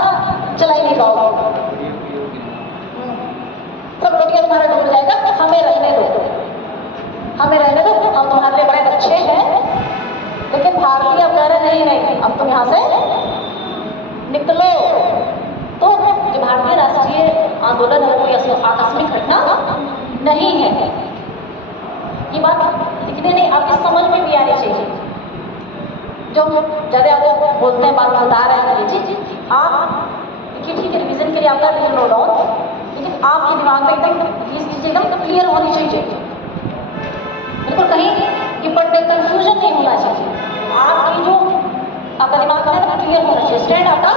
चला ही नहीं पाओगे, सब लोग तुम्हारा डूब जाएगा, हमें रहने दो, हमें रहने दो, हम तुम्हारे लिए बड़े अच्छे हैं। लेकिन भारतीय अब कह रहे नहीं, अब तुम यहाँ से निकलो। तो जो भारतीय राष्ट्रीय आंदोलन है कोई आकस्मिक घटना नहीं है। ये बात दिखने नहीं, आपकी समझ में भी आनी चाहिए। जो ज़्यादा आपको बोलते हैं, बात बता रहे हैं जी, आप देखिए ठीक है, रिविजन के लिए आपका लिख नो डाउन, लेकिन आपके दिमाग में एकदम ये चीज़ एकदम क्लियर होनी चाहिए, बिल्कुल कहीं कि पढ़ने कंफ्यूजन नहीं होना चाहिए। आपकी जो आपका दिमाग में क्लियर होना चाहिए, स्टैंड आपका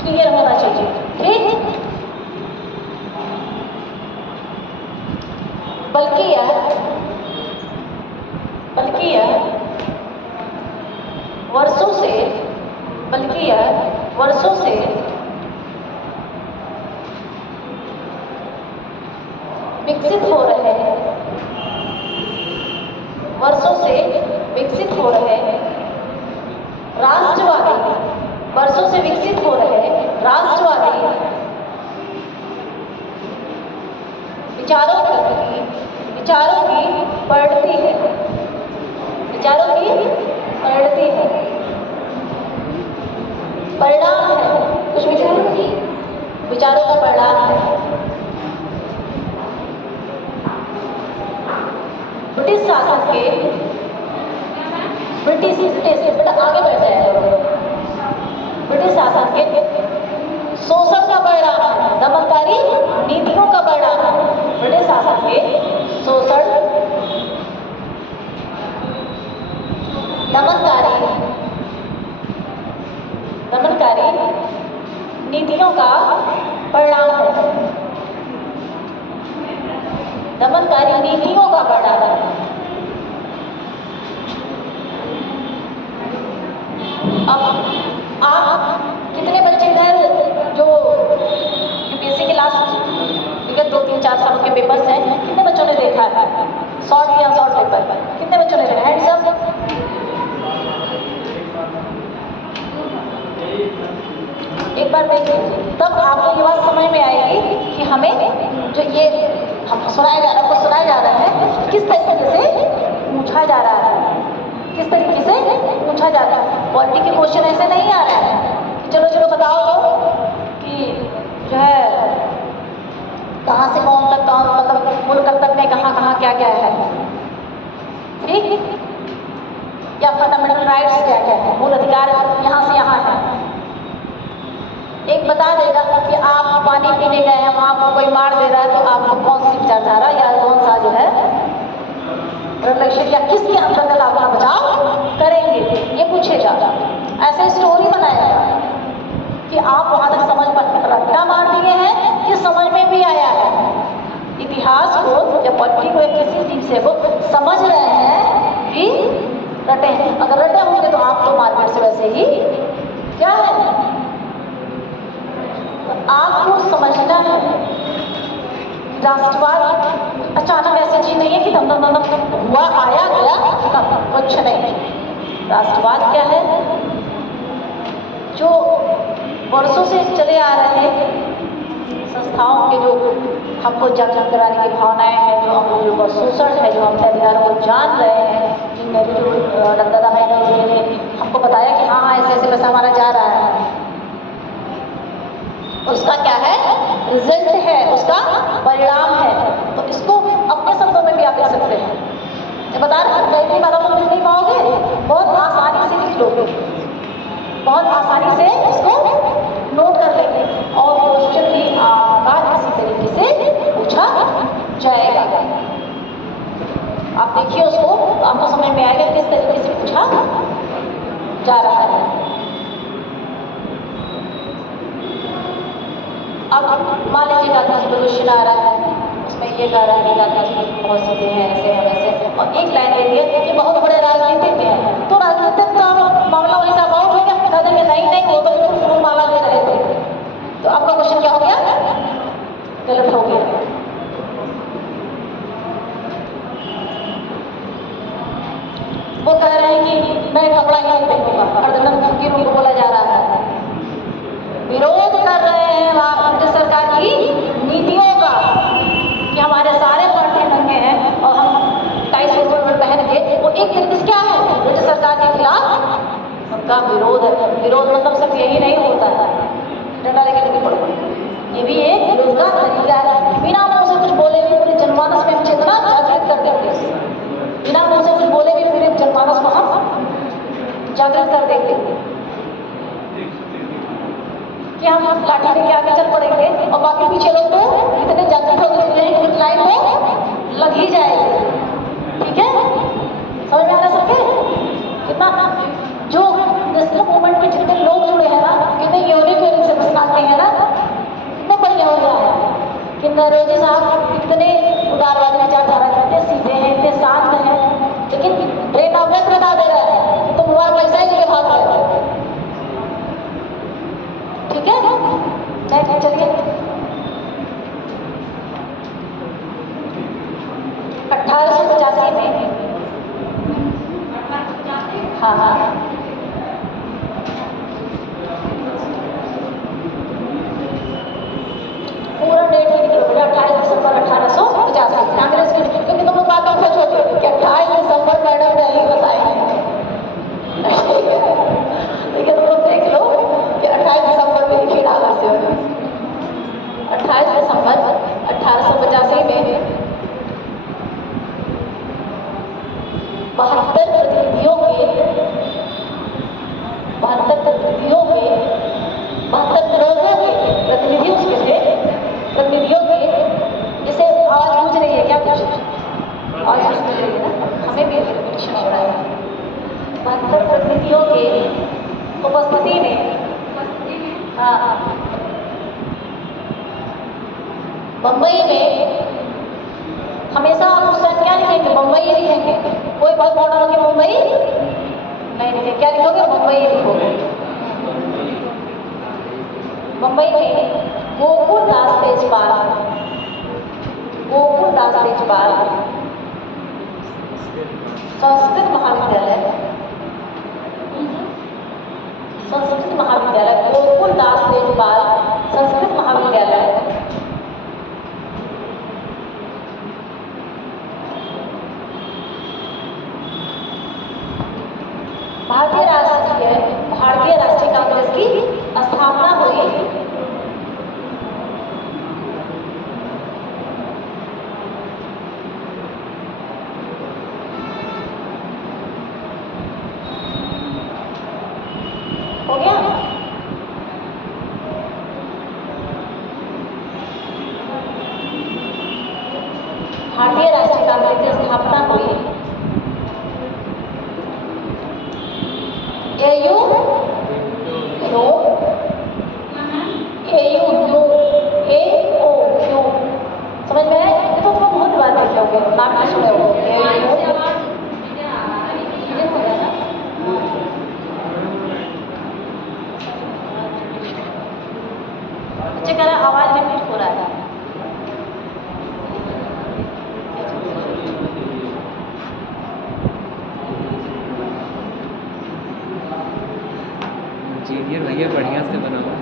क्लियर होना चाहिए, ठीक। बल्कि यह वर्षों से विकसित हो रहे, वर्षों से विकसित हो रहे राष्ट्रवादी, वर्षों से विकसित हो रहे राष्ट्रवादी विचारों की पढ़ती है, विचारों की पढ़ती है, परिणाम है, कुछ विचारों का परिणाम है। ब्रिटिश शासन के ब्रिटिश बेटा आगे बढ़ जाए, ब्रिटिश शासन के शोषण का परिणाम है, दमनकारी नीतियों का परिणाम है। ब्रिटिश शासन के शोषण, दमनकारी नीतियों का परिणाम है, दमनकारी नीतियों का परिणाम है। अब आप कितने बच्चे इधर जो यूपीएससी के लास्ट विगत 2-3-4 सालों के पेपर्स हैं, कितने बच्चों ने देखा है शॉर्ट या शॉर्ट पेपर? कितने बच्चों ने देखा? Hands up. एक बार देखिए, तब आपको ये बात समझ में आएगी कि हमें जो ये हम सुनाया जा रहा है, सुनाया जा रहा है, किस तरीके से पूछा जा रहा है, किस तरीके से पूछा जा रहा है। पॉलिटी के क्वेश्चन ऐसे नहीं आ रहा है कि चलो बताओ तो कि जो है कहाँ से कौन तक, कौन मतलब मुल्क तक में कहाँ क्या है, ठीक, या फंडामेंटल राइट्स क्या है, मूल अधिकार यहाँ से यहाँ है। एक बता देगा कि आप पानी पीने गए हैं, वहाँ पर कोई मार दे रहा है, तो आपको कौन सी विचारधारा या कौन सा जो है रिलेशन या किसके अंतर्गत आप अपना बचाव करेंगे, ये पूछेगा। ऐसे स्टोरी बनाएगा कि आप वहाँ तक समझ पर रट्टा मार दिए हैं, ये समझ में भी आया है। इतिहास को या पॉलिटी को या किसी चीज से वो समझ रहे हैं कि रटे हैं। अगर रटे होंगे तो आप तो मार्केट से वैसे ही क्या है, आपको समझना है। राष्ट्रवाद अचानक ऐसी चीज नहीं है कि दम हुआ आया गया, कुछ नहीं। राष्ट्रवाद क्या है? जो वर्षों से चले आ रहे संस्थाओं के जो हमको जागरूक कराने की भावनाएं हैं, जो हम लोगों का शोषण है, जो हम अधिकारों को जान रहे हैं, जिन मेरे जो दादा भाई ने हमको बताया कि हाँ ऐसे पैसा हमारा जा रहा है, उसका क्या है रिजल्ट है, उसका परिणाम है। तो इसको अपने शब्दों में भी आप लिख सकते हैं। ये बता रहे हैं, कई बार आप लिख नहीं पाओगे, बहुत आसानी से लिख लोगे, बहुत आसानी से इसको नोट कर लेंगे और क्वेश्चन भी आकार किसी तरीके से पूछा जाएगा। आप देखिए उसको, तो आपको समझ में आएगा किस तरीके से पूछा जा रहा है। अब मान लीजिए गांधी जी पर क्वेश्चन आ रहा है, उसमें ये कह रहा है कि गांधी जी बहुत सीधे हैं, ऐसे हैं वैसे, और एक लाइन दे दी है कि बहुत बड़े राजनीतिक हैं, तो राजनीतिक का मामला वही साफ आउट हो गया। कहते हैं नहीं वो तो बिल्कुल फूल माला दे रहे थे। तो आपका क्वेश्चन क्या हो गया? गलत हो गया। वो कह रहे हैं कि मैं कपड़ा नहीं पहनूंगा, अर्धनग्न की उनको बोला जा रहा है, विरोध कर रहे हैं वहाँ ब्रिटिश सरकार की नीतियों का कि हमारे सारे पर्दे नंगे हैं और हम 250 पहन के, वो एक तरीके से क्या है ब्रिटिश सरकार के खिलाफ उनका विरोध है। विरोध मतलब सिर्फ यही नहीं होता है, ये भी एक विरोध का तरीका है। बिना मुँह से कुछ बोले भी पूरे जनमानस में हम चेतना जागृत कर देंगे, बिना मुँह से कुछ बोले भी पूरे जनमानस को हम जागृत कर देंगे कि हम लाठी लेके आगे चल पड़ेंगे और बाकी पीछे लोग तो इतने जागरूक हो गए हैं कि लाइन में लग ही जाएगी। ठीक है, समझ में आ रहा सबके? कितना जो नेशनल मूवमेंट में जितने लोग जुड़े हैं ना, कितने यूनिक से पहचानते हैं ना, कितना बढ़िया हो गया है कि नरोजी साहब कितने उदारवादी विचारधारा के, इतने सीधे हैं, इतने शांत हैं, लेकिन ब्रेन ऑब्वियस बता दे रहा है तो मुबारक पैसा ही लेके भाग रहे हैं। ठीक है, चलिए बम्बई में हमेशा आप उस टाइम क्या लिखेंगे? बम्बई ही लिखेंगे। कोई बहुत मॉडर्न होगी मुंबई नहीं लिखे, क्या लिखोगे? बम्बई ही लिखोगे। बम्बई में गोकुलदास तेजपाल, गोकुलदास तेजपाल संस्कृत महाविद्यालय, संस्कृत महाविद्यालय, गोकुलदास तेजपाल संस्कृत महाविद्यालय भारतीय राष्ट्रीय कांग्रेस की स्थापना हुई। हो गया? भारतीय राष्ट्रीय कांग्रेस की स्थापना हुई। AU no, AU no, AO क्यों? समझ में आया? ये तो तुम बहुत बार देखे होगे, नाम नहीं सुने होगे। बच्चे कह रहे हैं आवाज रिपीट हो रहा है। इंजीनियर भैया बढ़िया से बनाओ।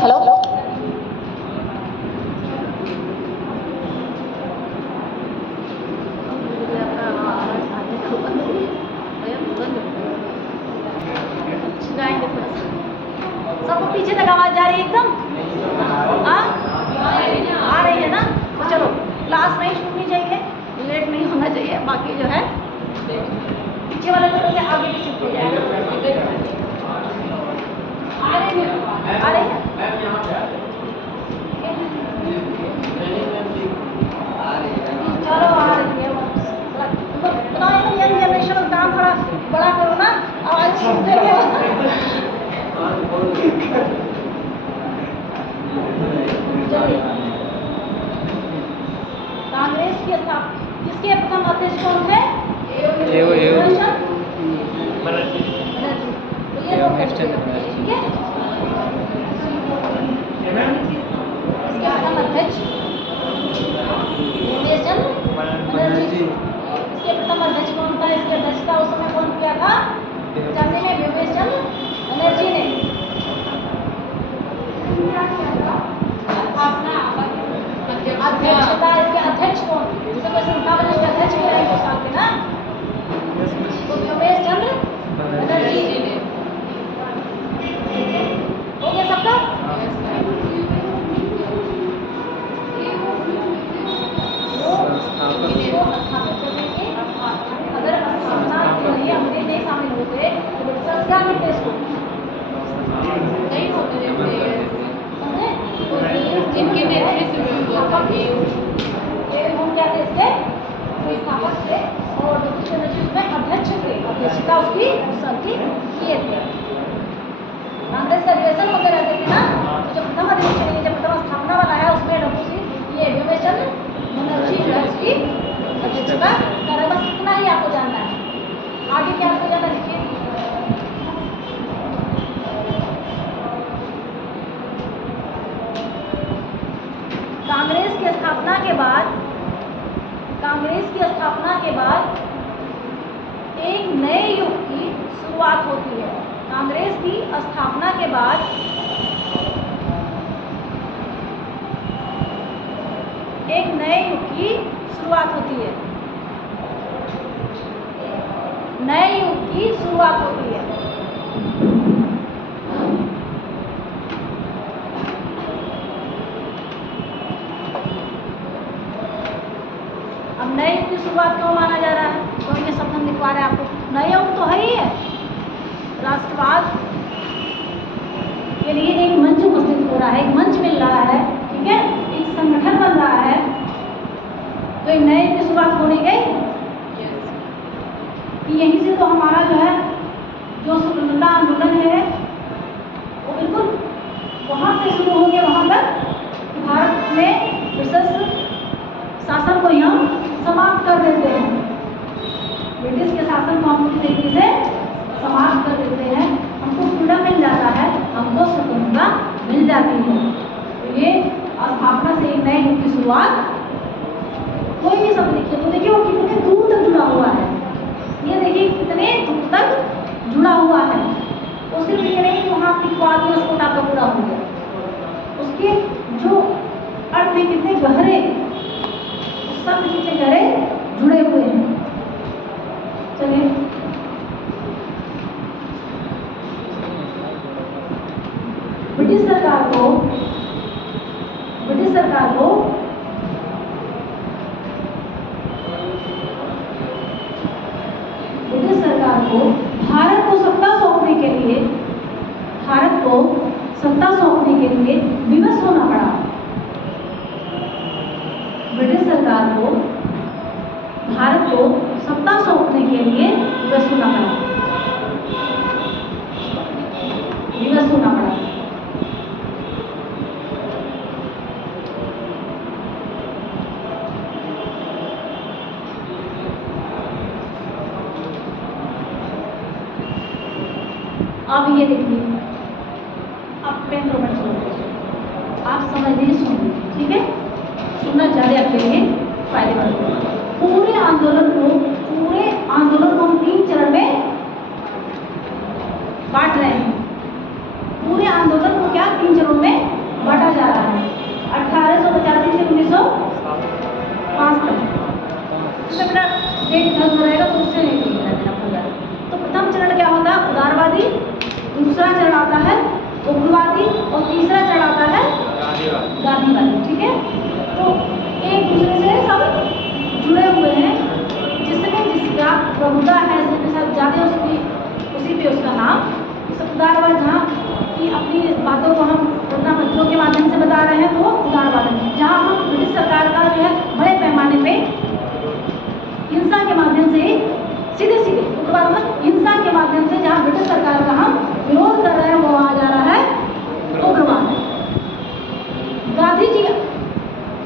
हेलो, सबको पीछे तक आवाज जा रही है एकदम? हाँ, आ रही है ना? तो चलो, क्लास नहीं छूटनी चाहिए, लेट नहीं होना चाहिए। बाकी जो है पीछे वाले लोगों से आगे भी शिफ्ट हो जाएगा। आ रही है? आ रही है? चलो आ रही है। यंग जनरेशन काम थोड़ा बड़ा करो ना, आवाज सुनते हुए। कांग्रेस की किसके प्रथम अध्यक्ष कौन थे? योगेश चंद्र बनर्जी। ठीक है, इसके प्रथम अध्यक्ष योगेश चंद्र बनर्जी। इसके प्रथम अध्यक्ष कौन था? इसकी अध्यक्षता उस समय कौन किया था? 85 में योगेश चंद्र बनर्जी ने। अध्यक्षता, इसके अध्यक्ष कौन? जिसे कोई संस्था बने इसके अध्यक्ष भी रहे हो साथ में ना, तो योगेश चंद्र बनर्जी। हो गया सबका? अगर स्थापना नहीं अपने नहीं शामिल होते तो संस्कार निर्देश नहीं होते। जिनके नेतृत्व हम क्या थे इसके संस्थापक थे और में अध्यक्ष थे, अध्यक्षता उसकी सबकी किए थे। कांग्रेस का अधिवेशन होते रहते थे ना, तो जब प्रथम अधिवेशन जब प्रथम स्थापना वाला है उसमें ये योगेश चंद्र बनर्जी जो है उसकी अध्यक्षता कर। बस इतना ही आपको जानना है, आगे क्या आपको जानना लिखिए। कांग्रेस की स्थापना के बाद एक नए युग की शुरुआत होती है। कांग्रेस की स्थापना के बाद एक नए युग की शुरुआत होती है। नए युग की शुरुआत होती है। अब नए युग की शुरुआत क्यों माना जा रहा है? तो ये शब्द हम लिखवा रहे हैं आपको। नया युग तो है ही है, राष्ट्रवाद के लिए एक मंच उपस्थित हो रहा है, एक मंच मिल रहा है, ठीक है, एक संगठन बन रहा है। तो एक नए युग की शुरुआत होने गई। कि यहीं से तो हमारा जो है जो स्वतंत्रता आंदोलन है वो बिल्कुल वहाँ से शुरू हो गया वहाँ तक कि भारत में ब्रिटिश शासन को यहाँ समाप्त कर देते हैं। ब्रिटिश के शासन को हम पूरी तरीके से समाप्त कर देते हैं, हमको फ्रीडम मिल जाता है, हमको स्वतंत्रता मिल जाती है। तो ये स्थापना से एक नए युग की शुरुआत। कोई भी शब्द देखिए तो देखिए वो कितने दूर तक जुड़ा हुआ है, ये देखिए कितने दूर तक जुड़ा हुआ है। तो सिर्फ ये नहीं कि वहाँ पिछवा दिवस को आपका पूरा हो गया, उसके जो अर्थ है कितने गहरे, उस शब्द कितने गहरे जुड़े हुए हैं। चलिए ब्रिटिश सरकार को भारत को सत्ता सौंपने के लिए विवश होना पड़ा। ब्रिटिश सरकार को भारत को सत्ता सौंपने के लिए विवश होना पड़ा। अब ये देखिए, अब पेन रोबोट सुनिए, आप समझ लीजिए, सुन लीजिए, ठीक है? सुनना ज़्यादा आपके लिए फायदेमंद होगा। पूरे आंदोलन को हम 3 चरण में बांट रहे हैं। पूरे आंदोलन को क्या 3 चरणों में बांटा जा रहा है। 1885 से 1905 तक। इसमें मेरा डेट गलत हो रहेगा तो उससे नहीं देना पूरा। तो प्रथम चरण क्या होता है? उदारवादी। दूसरा चरण आता है उग्रवादी और तीसरा चरण आता है गांधीवादी। ठीक है? तो एक दूसरे से सब जुड़े हुए हैं, जिसमें जिसका प्रभुता है, जिसके साथ ज़्यादा उसी पे उसका नाम। उदारवाद जहाँ की अपनी बातों को हम पत्रों के माध्यम से बता रहे हैं तो उदारवाद है। जहाँ हम ब्रिटिश सरकार का जो है बड़े पैमाने पे हिंसा के माध्यम से सीधे उग्रवाद में हिंसा के माध्यम से जहाँ ब्रिटिश सरकार का हम विरोध कर रहे हैं वो आ जा रहा है उग्रवाद। गांधी जी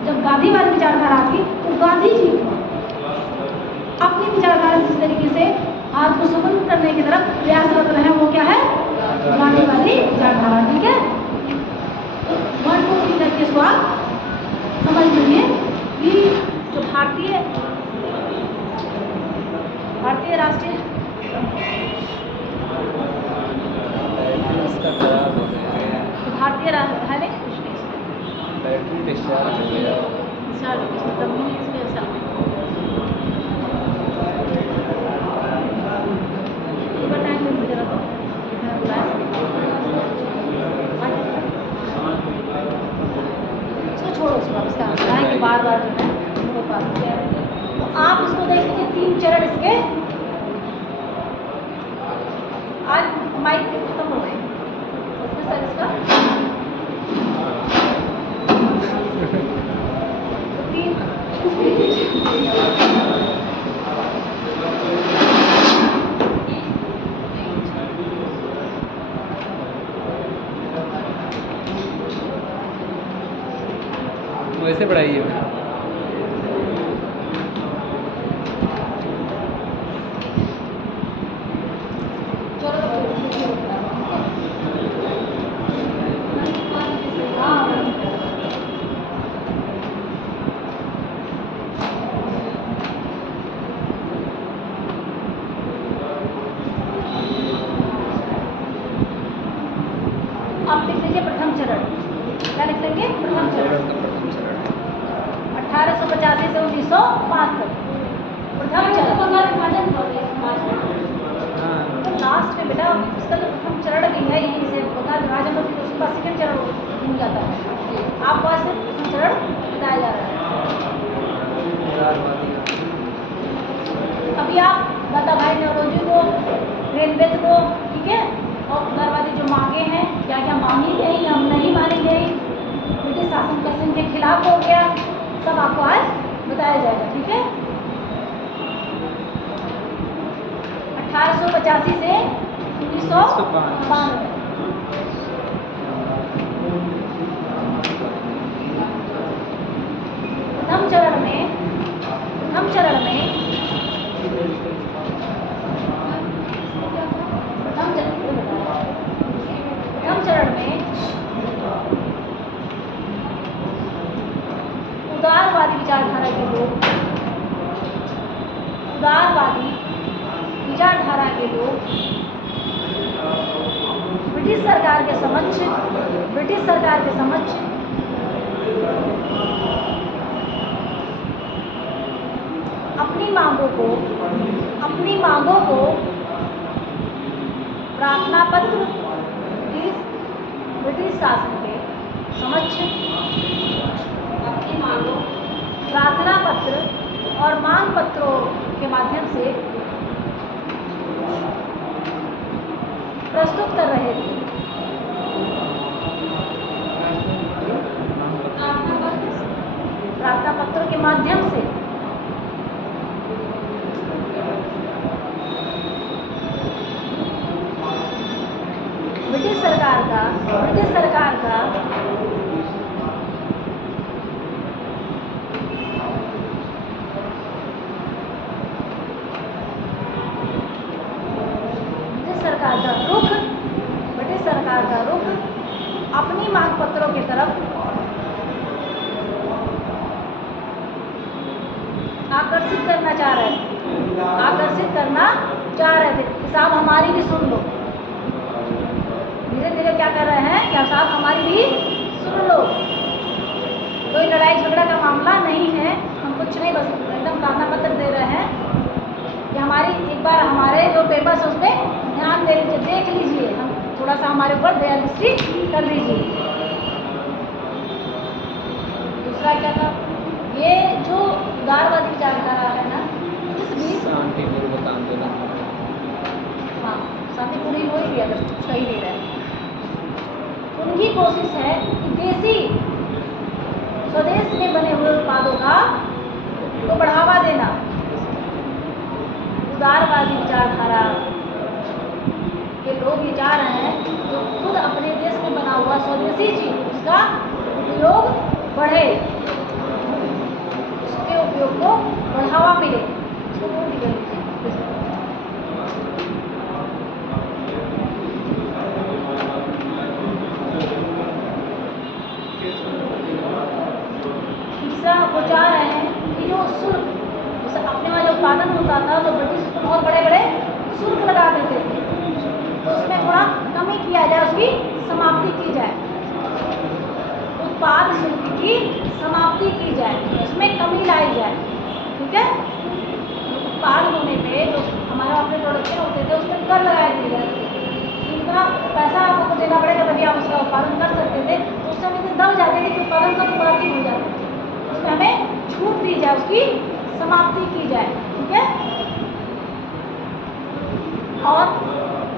जब गांधीवादी विचारधारा थी तो गांधी जी अपनी विचारधारा से जिस तरीके से आज को स्वतंत्र करने की तरफ प्रयासरत रहे हैं वो क्या है? गांधीवादी विचारधारा। ठीक है? 1 2 3 करके इसको आप समझ लीजिए कि जो भारतीय राष्ट्रीय भारतीय है नहीं छोड़ो उसका बार बार जो है तो आप इसको देखेंगे 3 चरण इसके। आज माइक खत्म हो गए उसमें सर इसका 3 वैसे पढ़ाई है। आप लिख लीजिए प्रथम चरण। क्या लिख लेंगे? प्रथम चरण 1885 से 1905 तक प्रथम चरण। तो लास्ट में बेटा उसका जो प्रथम चरण भी है यहीं से बता राजा तो उसके पास सेकंड चरण मिल जाता है। आपको आज सिर्फ प्रथम चरण बताया जा रहा है। अभी आप दादा भाई नौरोजी को, रेलवे को, ठीक है, और उदारवादी जो मांगे हैं क्या क्या मांगी गई या नहीं मानी गई, ब्रिटिश शासन कैसे इनके खिलाफ हो गया, सब आपको आज बताया जाएगा। ठीक है? 1885 से 1992। प्रथम चरण में प्रथम चरण में उदारवादी विचारधारा के लोग ब्रिटिश सरकार के समक्ष अपनी मांगों को प्रार्थना पत्र ब्रिटिश शासन के समक्ष प्रार्थना पत्र और मांग पत्रों के माध्यम से प्रस्तुत कर रहे थे। प्रार्थना पत्रों के माध्यम से ब्रिटिश सरकार का रुख अपनी मांग पत्रों की तरफ आकर्षित करना चाह रहे थे कि साहब हमारी भी सुन लो। धीरे धीरे क्या कर रहे हैं कि साहब हमारी भी सुन लो। कोई लड़ाई झगड़ा का मामला नहीं है, हम कुछ नहीं, बस एकदम प्रार्थना पत्र दे रहे हैं कि हमारी एक बार हमारे जो पेपर्स उस पर ध्यान दे लीजिए, देख लीजिए, हम थोड़ा सा हमारे ऊपर दया दृष्टि कर लीजिए। दूसरा क्या था, ये जो उदारवादी विचारधारा है ना, इस बीच शांतिपूर्वक आंदोलन, हाँ शांतिपूर्ण हो ही भी अगर सही दे रहे हैं, उनकी कोशिश है कि देसी स्वदेश में बने हुए उत्पादों को बढ़ावा देना। उदारवादी विचारधारा के लोग ये चाह रहे हैं तो खुद अपने देश में बना हुआ स्वदेशी चीज उसका उपयोग बढ़े, उसके उपयोग को बढ़ावा मिले। तीसरा वो चाह रहे हैं कि जो शुल्क अपने वहाँ जो उत्पादन होता था तो ब्रिटिश उसको बहुत बड़े बड़े शुल्क लगा देते थे, तो उसमें थोड़ा कमी किया जाए, उसकी समाप्ति की जाए, उत्पाद शुल्क की समाप्ति की जाए, उसमें कमी लाई जाए। ठीक है, उत्पाद होने पे जो हमारे अपने प्रोडक्शन होते थे उस पर कर लगाए दिए जाते थे, इतना पैसा आपको देना पड़ेगा तभी आप उसका उत्पादन कर सकते थे। तो उससे हम इतने दब जाते थे कि उत्पादन का पूरा ही हो जाता था, उसमें हमें छूट दी जाए, उसकी समाप्ति की जाए। ठीक है, और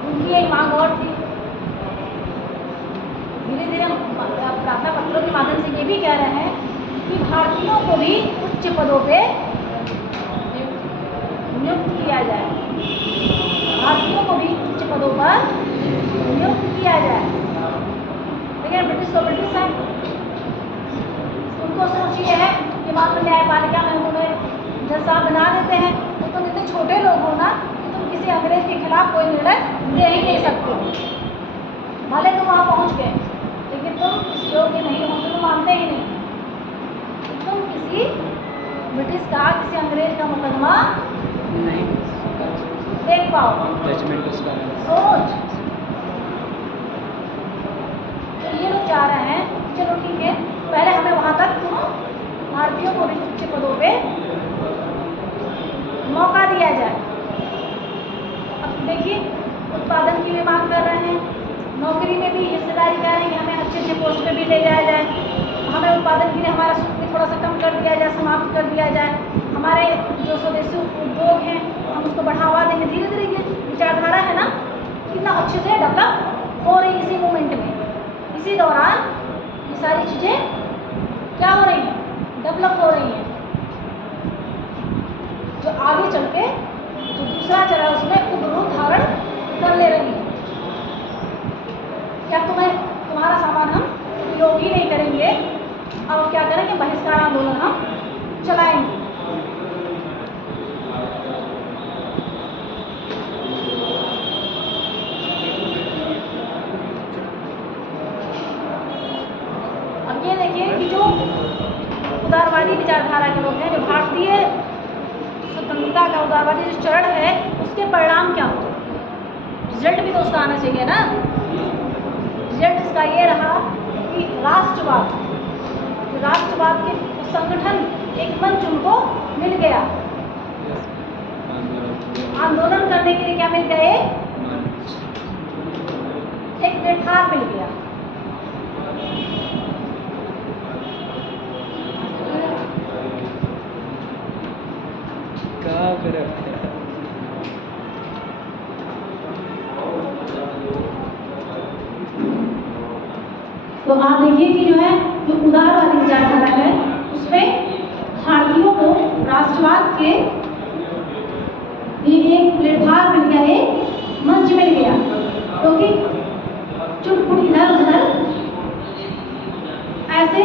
उनकी एक मांग और थी, धीरे धीरे हम प्रार्थना पत्रों के माध्यम से ये भी कह रहे हैं कि भारतीयों को भी उच्च पदों पे नियुक्त किया जाए, भारतीयों को भी उच्च पदों पर नियुक्त किया जाए। लेकिन ब्रिटिश तो ब्रिटिश है, उनको सोच ये है कि मात्र न्यायपालिका में उन्होंने जज साहब बना देते हैं तो तुम इतने छोटे लोग हो ना कि तुम किसी अंग्रेज के खिलाफ कोई निर्णय दे ही नहीं सकते, भले तुम वहाँ पहुँच गए लेकिन तुम इस योग्य नहीं हो, तुम मानते ही नहीं, तुम किसी ब्रिटिश का किसी अंग्रेज का मुकदमा नहीं देख पाओ, जजमेंट उसका सोच। तो ये लोग चाह रहे हैं चलो ठीक है, पहले हमें वहाँ तक तुम भारतीयों को भी उच्च पदों पे मौका दिया जाए। अब देखिए उत्पादन की भी मांग कर रहे हैं, नौकरी में भी हिस्सेदारी कह रहे हैं कि हमें अच्छे अच्छे पोस्ट पे भी ले जाया जाए, हमें उत्पादन के लिए हमारा शुल्क भी थोड़ा सा कम कर दिया जाए, समाप्त कर दिया जाए, हमारे जो स्वदेशी उद्योग हैं हम उसको बढ़ावा देंगे। धीरे धीरे ये विचारधारा है ना कितना अच्छे से डेवलप हो रही, इसी मोमेंट में, इसी दौरान ये सारी चीज़ें क्या हो रही हैं, डेवलप हो रही हैं, जो आगे चल के जो दूसरा चरण उसमें उप रूप धारण विचारधारा के लोग हैं, जो भारतीय स्वतंत्रता का उदारवादी जो चरण है उसके परिणाम क्या होते हैं। रिजल्ट भी तो उसका आना चाहिए ना। रिजल्ट इसका ये रहा कि राष्ट्रवाद के संगठन एक मंच उनको मिल गया, आंदोलन करने के लिए क्या मिल गया, एक प्लेटफॉर्म मिल गया। क्या करे तो आप देखिए कि जो है जो उदारवादी विचारधारा है उसमें भारतीयों को राष्ट्रवाद के लिए एक प्लेटफॉर्म मिल गया, एक मंच मिल गया, क्योंकि चुटपुट इधर उधर ऐसे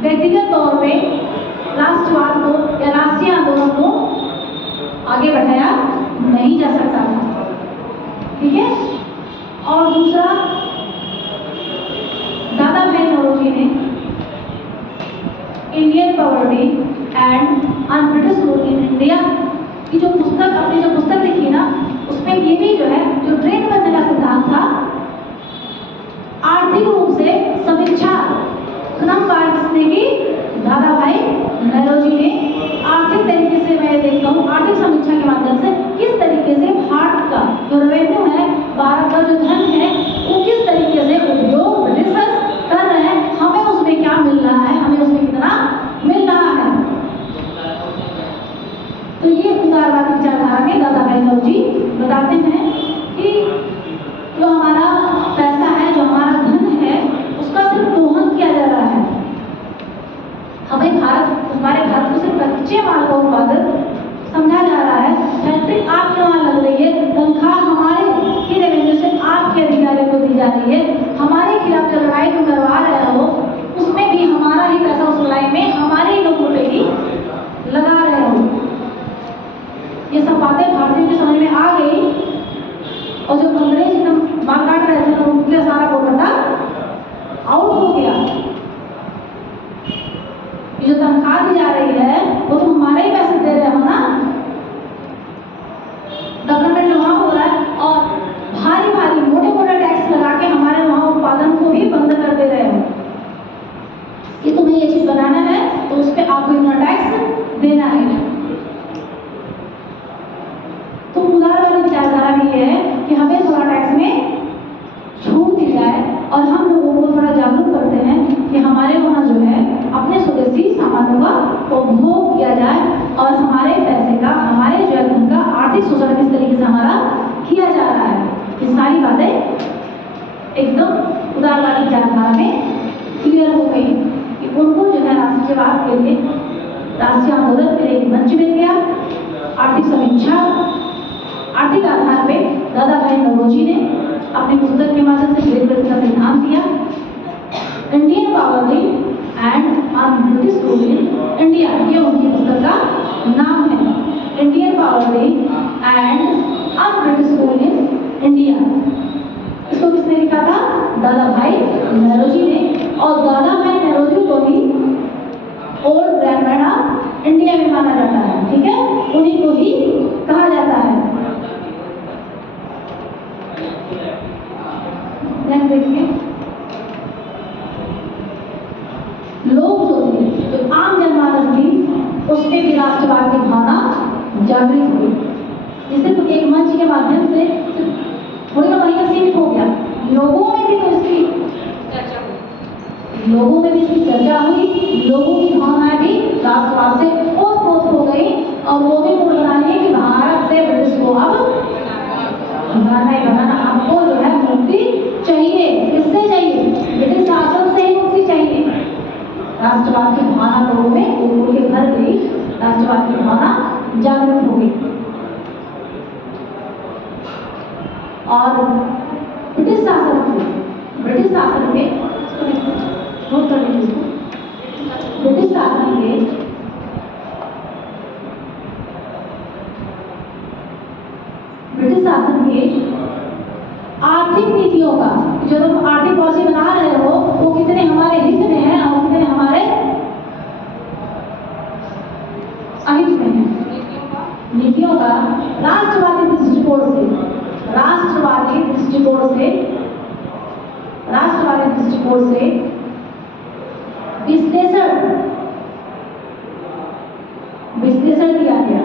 व्यक्तिगत तौर पे राष्ट्रवाद को या राष्ट्रीय आंदोलन को आगे बढ़ाया नहीं जा सकता था, ठीक है। और दूसरा, दादा भाई नौरोजी ने Indian poverty and un British rule in India की जो पुस्तक, अपनी जो पुस्तक लिखी ना, उसमें ये भी जो है जो ट्रेन बनने का सिद्धांत था, आर्थिक रूप से समीक्षा क्रमवार किसने की, दादा भाई नौरोजी ने आर्थिक तरीके से, मैं देखता हूँ आर्थिक समीक्षा के माध्यम से किस तरीके से भारत का जो रेवेन्यू है, भारत का जो धन है, वो किस तरीके से उद्योग ब्रिटिशर्स कर रहे हैं, हमें उसमें क्या मिल रहा है, हमें उसमें कितना मिल रहा है। तो ये उदारवादी विचारधारा के दादा भाई नौरोजी बताते हैं कि जो हमारा पैसा है, जो हमारा धन है, उसका सिर्फ दोहन किया जा रहा है। हमारे भारत को सिर्फ कच्चे माल का उत्पादन समझा जा रहा है। फैक्ट्री आपके वहाँ लग रही है, तनख्वाह हमारे ही रेवेन्यू से आपके अधिकारियों को दी जा रही है। हमारे खिलाफ जो लड़ाई तुम करवा रहे हो उसमें भी हमारा ही पैसा, उस लड़ाई में हमारे ही लोगों पे ही लगा रहे हो। ये सब बातें भारतीयों की समझ में आ गई, और जो अंग्रेज एकदम मार काट रहे थे उनके सारा कोटा आउट हो गया। ये जो तनख्वाह दी जा रही है वो तो हमारे ही पैसे दे रहे हो ना, डेवलपमेंट वहाँ हो रहा है, और भारी भारी मोटे मोटे टैक्स लगा के हमारे वहाँ उत्पादन को भी बंद कर दे रहे हो कि तुम्हें ये चीज बनाना है तो उस पर आपको इतना टैक्स देना है। तो उदारवादी विचारधारा भी ये है कि हमें थोड़ा टैक्स में छूट दी जाए, और हम लोगों को थोड़ा जागरूक करते हैं कि हमारे वहाँ जो है अपने स्वदेशी सामानों का उपभोग किया जाए, और हमारे पैसे का, हमारे जो है धन का आर्थिक शोषण किस तरीके से हमारा किया जा रहा है। ये सारी बातें एकदम उदारवादी विचारधारा में क्लियर हो गई कि उनको जो है राष्ट्रीयवाद के लिए, राष्ट्रीय आंदोलन के लिए एक मंच मिल गया। आर्थिक समीक्षा, आर्थिक आधार पे दादा भाई नौरोजी ने अपनी पुस्तक के माध्यम से ग्रेट ब्रिटेन का सिद्धांत दिया। Indian poverty and un British rule in India, ये उनकी पुस्तक का नाम है, Indian poverty and un British rule in India. इसको किसने लिखा था, दादा भाई नौरोजी ने। और दादा भाई नौरोजी को ही ओल्ड ग्रैंडमैन ऑफ इंडिया में माना जाता है, ठीक है, उन्हीं को ही कहा जाता है। नेक्स्ट देखिए, लोग जो थे, जो आम जनमानस थी, उसमें भी राष्ट्रवाद की भावना जागृत हुई। जिसे तो एक मंच के माध्यम से थोड़ी ना वहीं सीमित हो गया, लोगों में भी तो इसकी चर्चा हुई, लोगों में भी इसकी चर्चा हुई, लोगों की भावनाएं भी राष्ट्रवाद से ओत-प्रोत हो गई, और वो भी मूड बना लिए कि भारत से ब्रिटिश को अब बनाना, आपको जो है मुक्ति चाहिए। किससे चाहिए, ब्रिटिश शासन से ही मुक्ति चाहिए। राष्ट्रवाद की भावना लोगों में उड़ के भर गई, राष्ट्रवाद की भावना जागृत हो गई। और ब्रिटिश शासन के ब्रिटिश शासन के आर्थिक नीतियों का, जो तुम आर्थिक पॉलिसी बना रहे हो वो कितने हमारे हित में है और कितने हमारे अहित में है। नीतियों का राष्ट्रवादी दृष्टिकोण से विश्लेषण किया गया।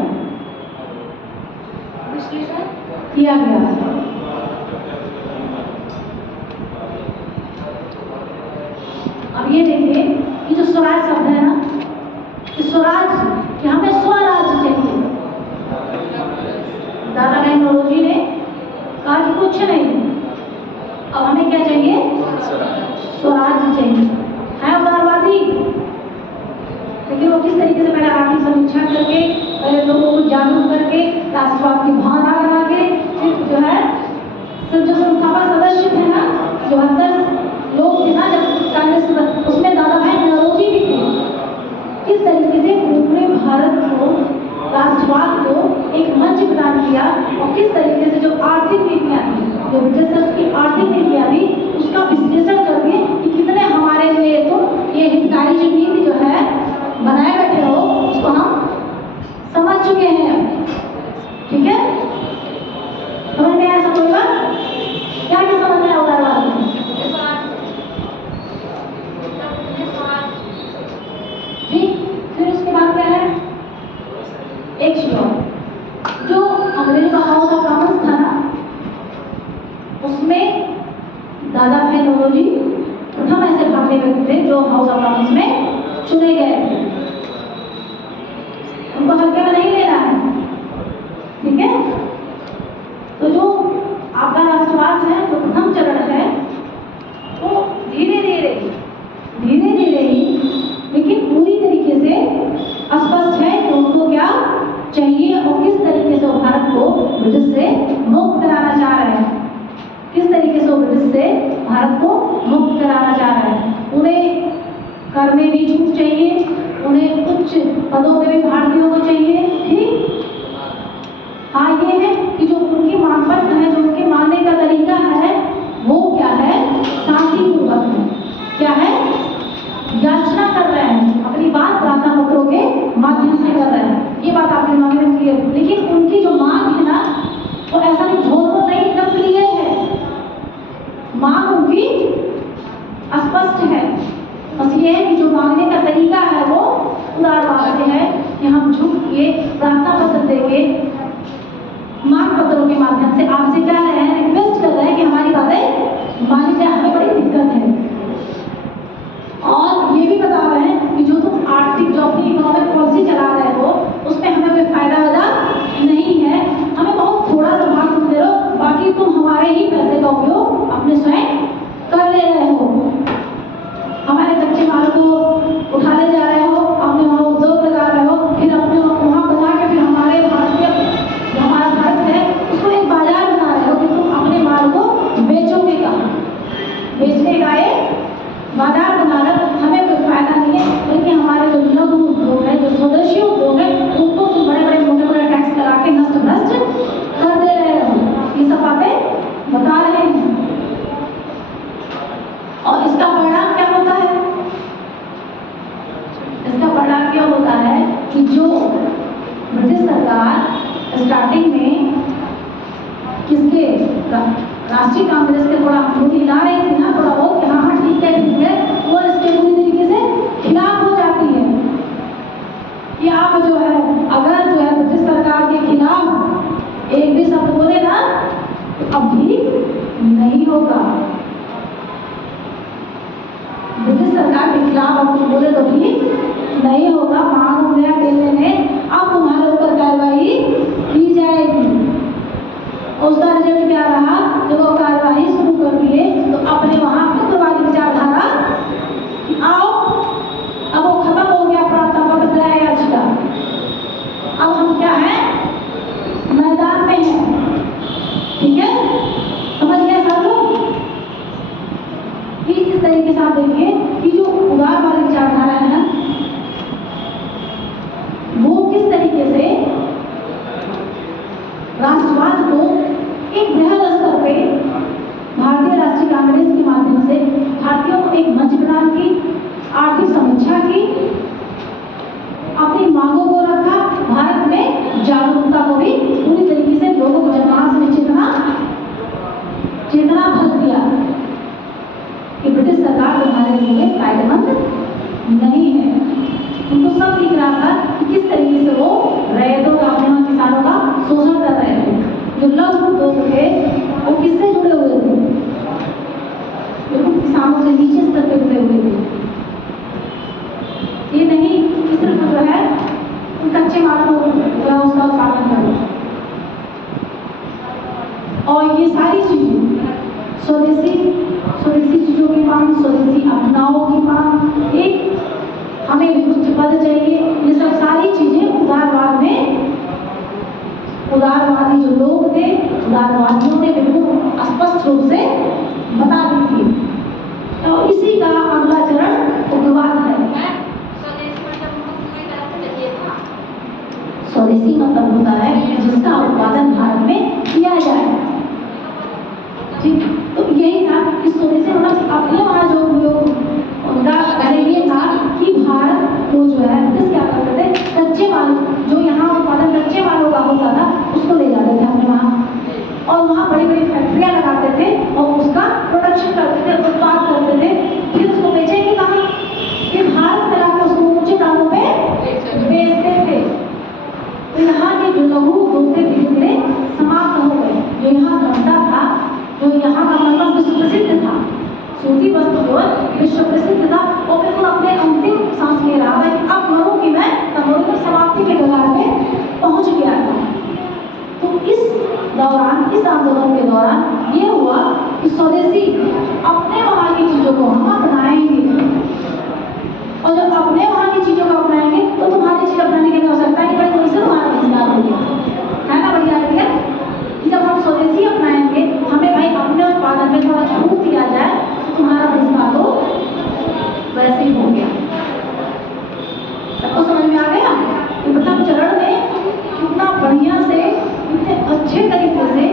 अब ये देखिए कि जो स्वराज शब्द है ना, कि स्वराज कि हमें स्वराज चाहिए। दादा भाई नौरोजी ने कहा कि कुछ नहीं, अब हमें क्या चाहिए? स्वराज चाहिए। है उदारवादी, लेकिन वो किस तरीके से पहले आर्थिक समीक्षा करके, पहले लोगों को जागरूक करके, राष्ट्रवाद की भावना बना के, फिर जो है जो संस्थापक सदस्य थे ना, जो 10 लोग थे ना जब कांग्रेस, उसमें दादा भाई नौरोजी भी थे। किस तरीके से पूरे भारत को, राष्ट्रवाद को एक मंच प्रदान किया, और किस तरीके से जो आर्थिक नीतियां थी, जो ब्रिटिशर्स की आर्थिक नीतियां थी, उसका विश्लेषण करके कि कितने हमारे लिए तो ये हितकारी जो नीति जो है बनाए बैठे हो, उसको हम समझ चुके हैं। ठीक है, समझ में आया सब लोग? क्या क्या समझ में आया उदारवाद में? ठीक, फिर उसके बाद क्या है? एक श्लोक जो अंग्रेज का हाउस ऑफ कॉमन्स था ना, उसमें दादा भाई नौरोजी प्रथम ऐसे भारतीय व्यक्ति थे जो हाउस ऑफ कॉमन्स में चुने गए थे। उनको हल्के में नहीं लेना है, ठीक है? तो जो आपका राष्ट्रवाद है, जो प्रथम चरण है, वो धीरे धीरे ही, लेकिन पूरी तरीके से स्पष्ट है कि उनको क्या चाहिए और किस तरीके से वो भारत को ब्रिटिश से मुक्त कराना चाह रहे हैं। किस तरीके से वो ब्रिटिश से भारत को मुक्त कराना चाह रहे हैं। उन्हें कर में भी छूट चाहिए, उन्हें उच्च पदों पे भी भारतीयों को चाहिए। ठीक, हाँ, ये है कि जो उनकी मानपत्र है, जो उनके मानने का तरीका है, वो क्या है? शांतिपूर्वक है। क्या है? याचना कर रहे हैं, अपनी बात प्रार्थना पत्रों के माध्यम से कर रहे हैं। ये बात आपके दिमाग में क्लियर। लेकिन उनकी जो मांग है ना, वो ऐसा नहीं झोल नहीं, एकदम क्लियर है। मांग उनकी स्पष्ट है। बस ये है कि जो मांगने का तरीका है वो उदारवाद से है कि हम झुक के प्रार्थना पत्र देके, मांग पत्रों के माध्यम से आपसे क्या रहे हैं? रिक्वेस्ट कर रहे हैं कि हमारी बातें मानी जाए, हमें बड़ी दिक्कत है। और ये भी बता रहे हैं कि जो तुम आर्थिक, जो अपनी इकोनॉमिक पॉलिसी चला रहे हो, उसमें हमें कोई फायदा नहीं है। हमें बहुत थोड़ा सा भाग तुम दे रहे हो, बाकी तुम हमारे ही पैसे का उपयोग अपने स्वयं कर ले रहे हो। हमारे कच्चे माल को उठा ले जा रहे हो, अपने वहाँ उद्योग लगा रहे हो, फिर अपने वहाँ बना के फिर हमारे भारतीय, जो हमारा भारत है, उसको एक बाजार बना रहे हो कि तुम अपने माल को बेचोगे कहाँ? बेचने का एक बाजार बना रहे हो। हमें कोई फायदा नहीं है, बल्कि हमारे जो लघु उद्योग है, जो स्वदेशी उद्योग है, उनको तुम बड़े मोटे टैक्स लगा के नष्ट भ्रष्ट कर दे रहे हो। ये सब बातें बता रहे हैं। और इसका परिणाम क्या होता है? इसका परिणाम क्या होता है कि जो ब्रिटिश सरकार स्टार्टिंग में किसके, राष्ट्रीय कांग्रेस के थोड़ा अंगूठी ला रही थी ना, थोड़ा बहुत कि हाँ ठीक है, वो इसके पूरी तरीके से खिलाफ हो जाती है कि आप जो है, अगर जो है ब्रिटिश सरकार के खिलाफ एक भी शब्द बोले ना, तो अब भी नहीं होगा। ब्रिटिश सरकार के खिलाफ अब तुम बोले तो भी नहीं होगा। मांग गया केंद्र ने, अब तुम्हारे ऊपर कार्रवाई की जाएगी। उसका रिजल्ट क्या रहा? जब वो कार्रवाई शुरू कर दिए तो अपने वहाँ उग्रवादी विचारधारा आओ, अब वो खत्म हो गया प्रार्थना पत्र दया याचिका। अब हम क्या है? मैदान में हैं। ठीक है, समझ गए सब लोग? कि इस तरीके से आप देखिए कि जो उदारवादी विचारधारा है ना, वो किस तरीके से राष्ट्रवाद को एक बृहद स्तर पे भारतीय राष्ट्रीय कांग्रेस के माध्यम से भारतीयों को एक मंच प्रदान की, आर्थिक समीक्षा की, अपनी मांगों को रखा, जो है उसका उत्पादन करें। और ये सारी चीजें स्वदेशी चीजों की मांग, स्वदेशी अपनाओं की मांग, एक हमें विमुक्त पद चाहिए, ये सब सारी चीजें उदारवाद में, उदारवादी जो लोग थे, उदारवादियों ने बिल्कुल स्पष्ट रूप से बता दी थी। और इसी का अगला चरण उग्रवाद है। स्वदेशी मतलब होता है कि जिसका उत्पादन भारत में किया जाए। ठीक, तो यही था कि स्वदेशी मतलब अपने वहाँ जो लोग उनका पहले ये था कि भारत को जो है ब्रिटिश क्या करते थे, कच्चे माल जो यहाँ उत्पादन कच्चे मालों का होता था उसको ले जाते थे अपने वहाँ, और वहाँ बड़ी बड़ी फैक्ट्रियाँ लगाते थे और उसका प्रोडक्शन करते थे, उत्पाद करते थे, फिर उसको बेचेंगे कहाँ, फिर भारत में लाकर उसको ऊंचे दामों पे बेचते थे। तो यहाँ के जो लघु उद्योग थे धीरे धीरे समाप्त हो गए। जो यहाँ धंधा था, जो यहाँ का मतलब विश्व प्रसिद्ध था, सूती वस्त्र जो है विश्व प्रसिद्ध था, और बिल्कुल अपने अंतिम सांस ले रहा था कि अब मरूं कि मैं, तब मरूं की समाप्ति के कगार पे पहुंच गया था। तो इस दौरान, इस आंदोलन के दौरान ये हुआ कि स्वदेशी अपने वहाँ की चीजों को हम अपनाएंगे, और जब अपने वहाँ की चीजों को अपनाएंगे तो तुम्हारी चीज अपनाने के लिए हो सकता है कि भाई से तुम्हारा रोजगार हो गया, है ना बढ़िया आइडिया। जब हम स्वदेशी अपनाएंगे, हमें भाई अपने उत्पादन में थोड़ा छूट दिया जाए, तो तुम्हारा रोजगार तो वैसे ही हो गया। सबको समझ में आ गया कि प्रथम चरण में कितना बढ़िया से, कितने अच्छे तरीके से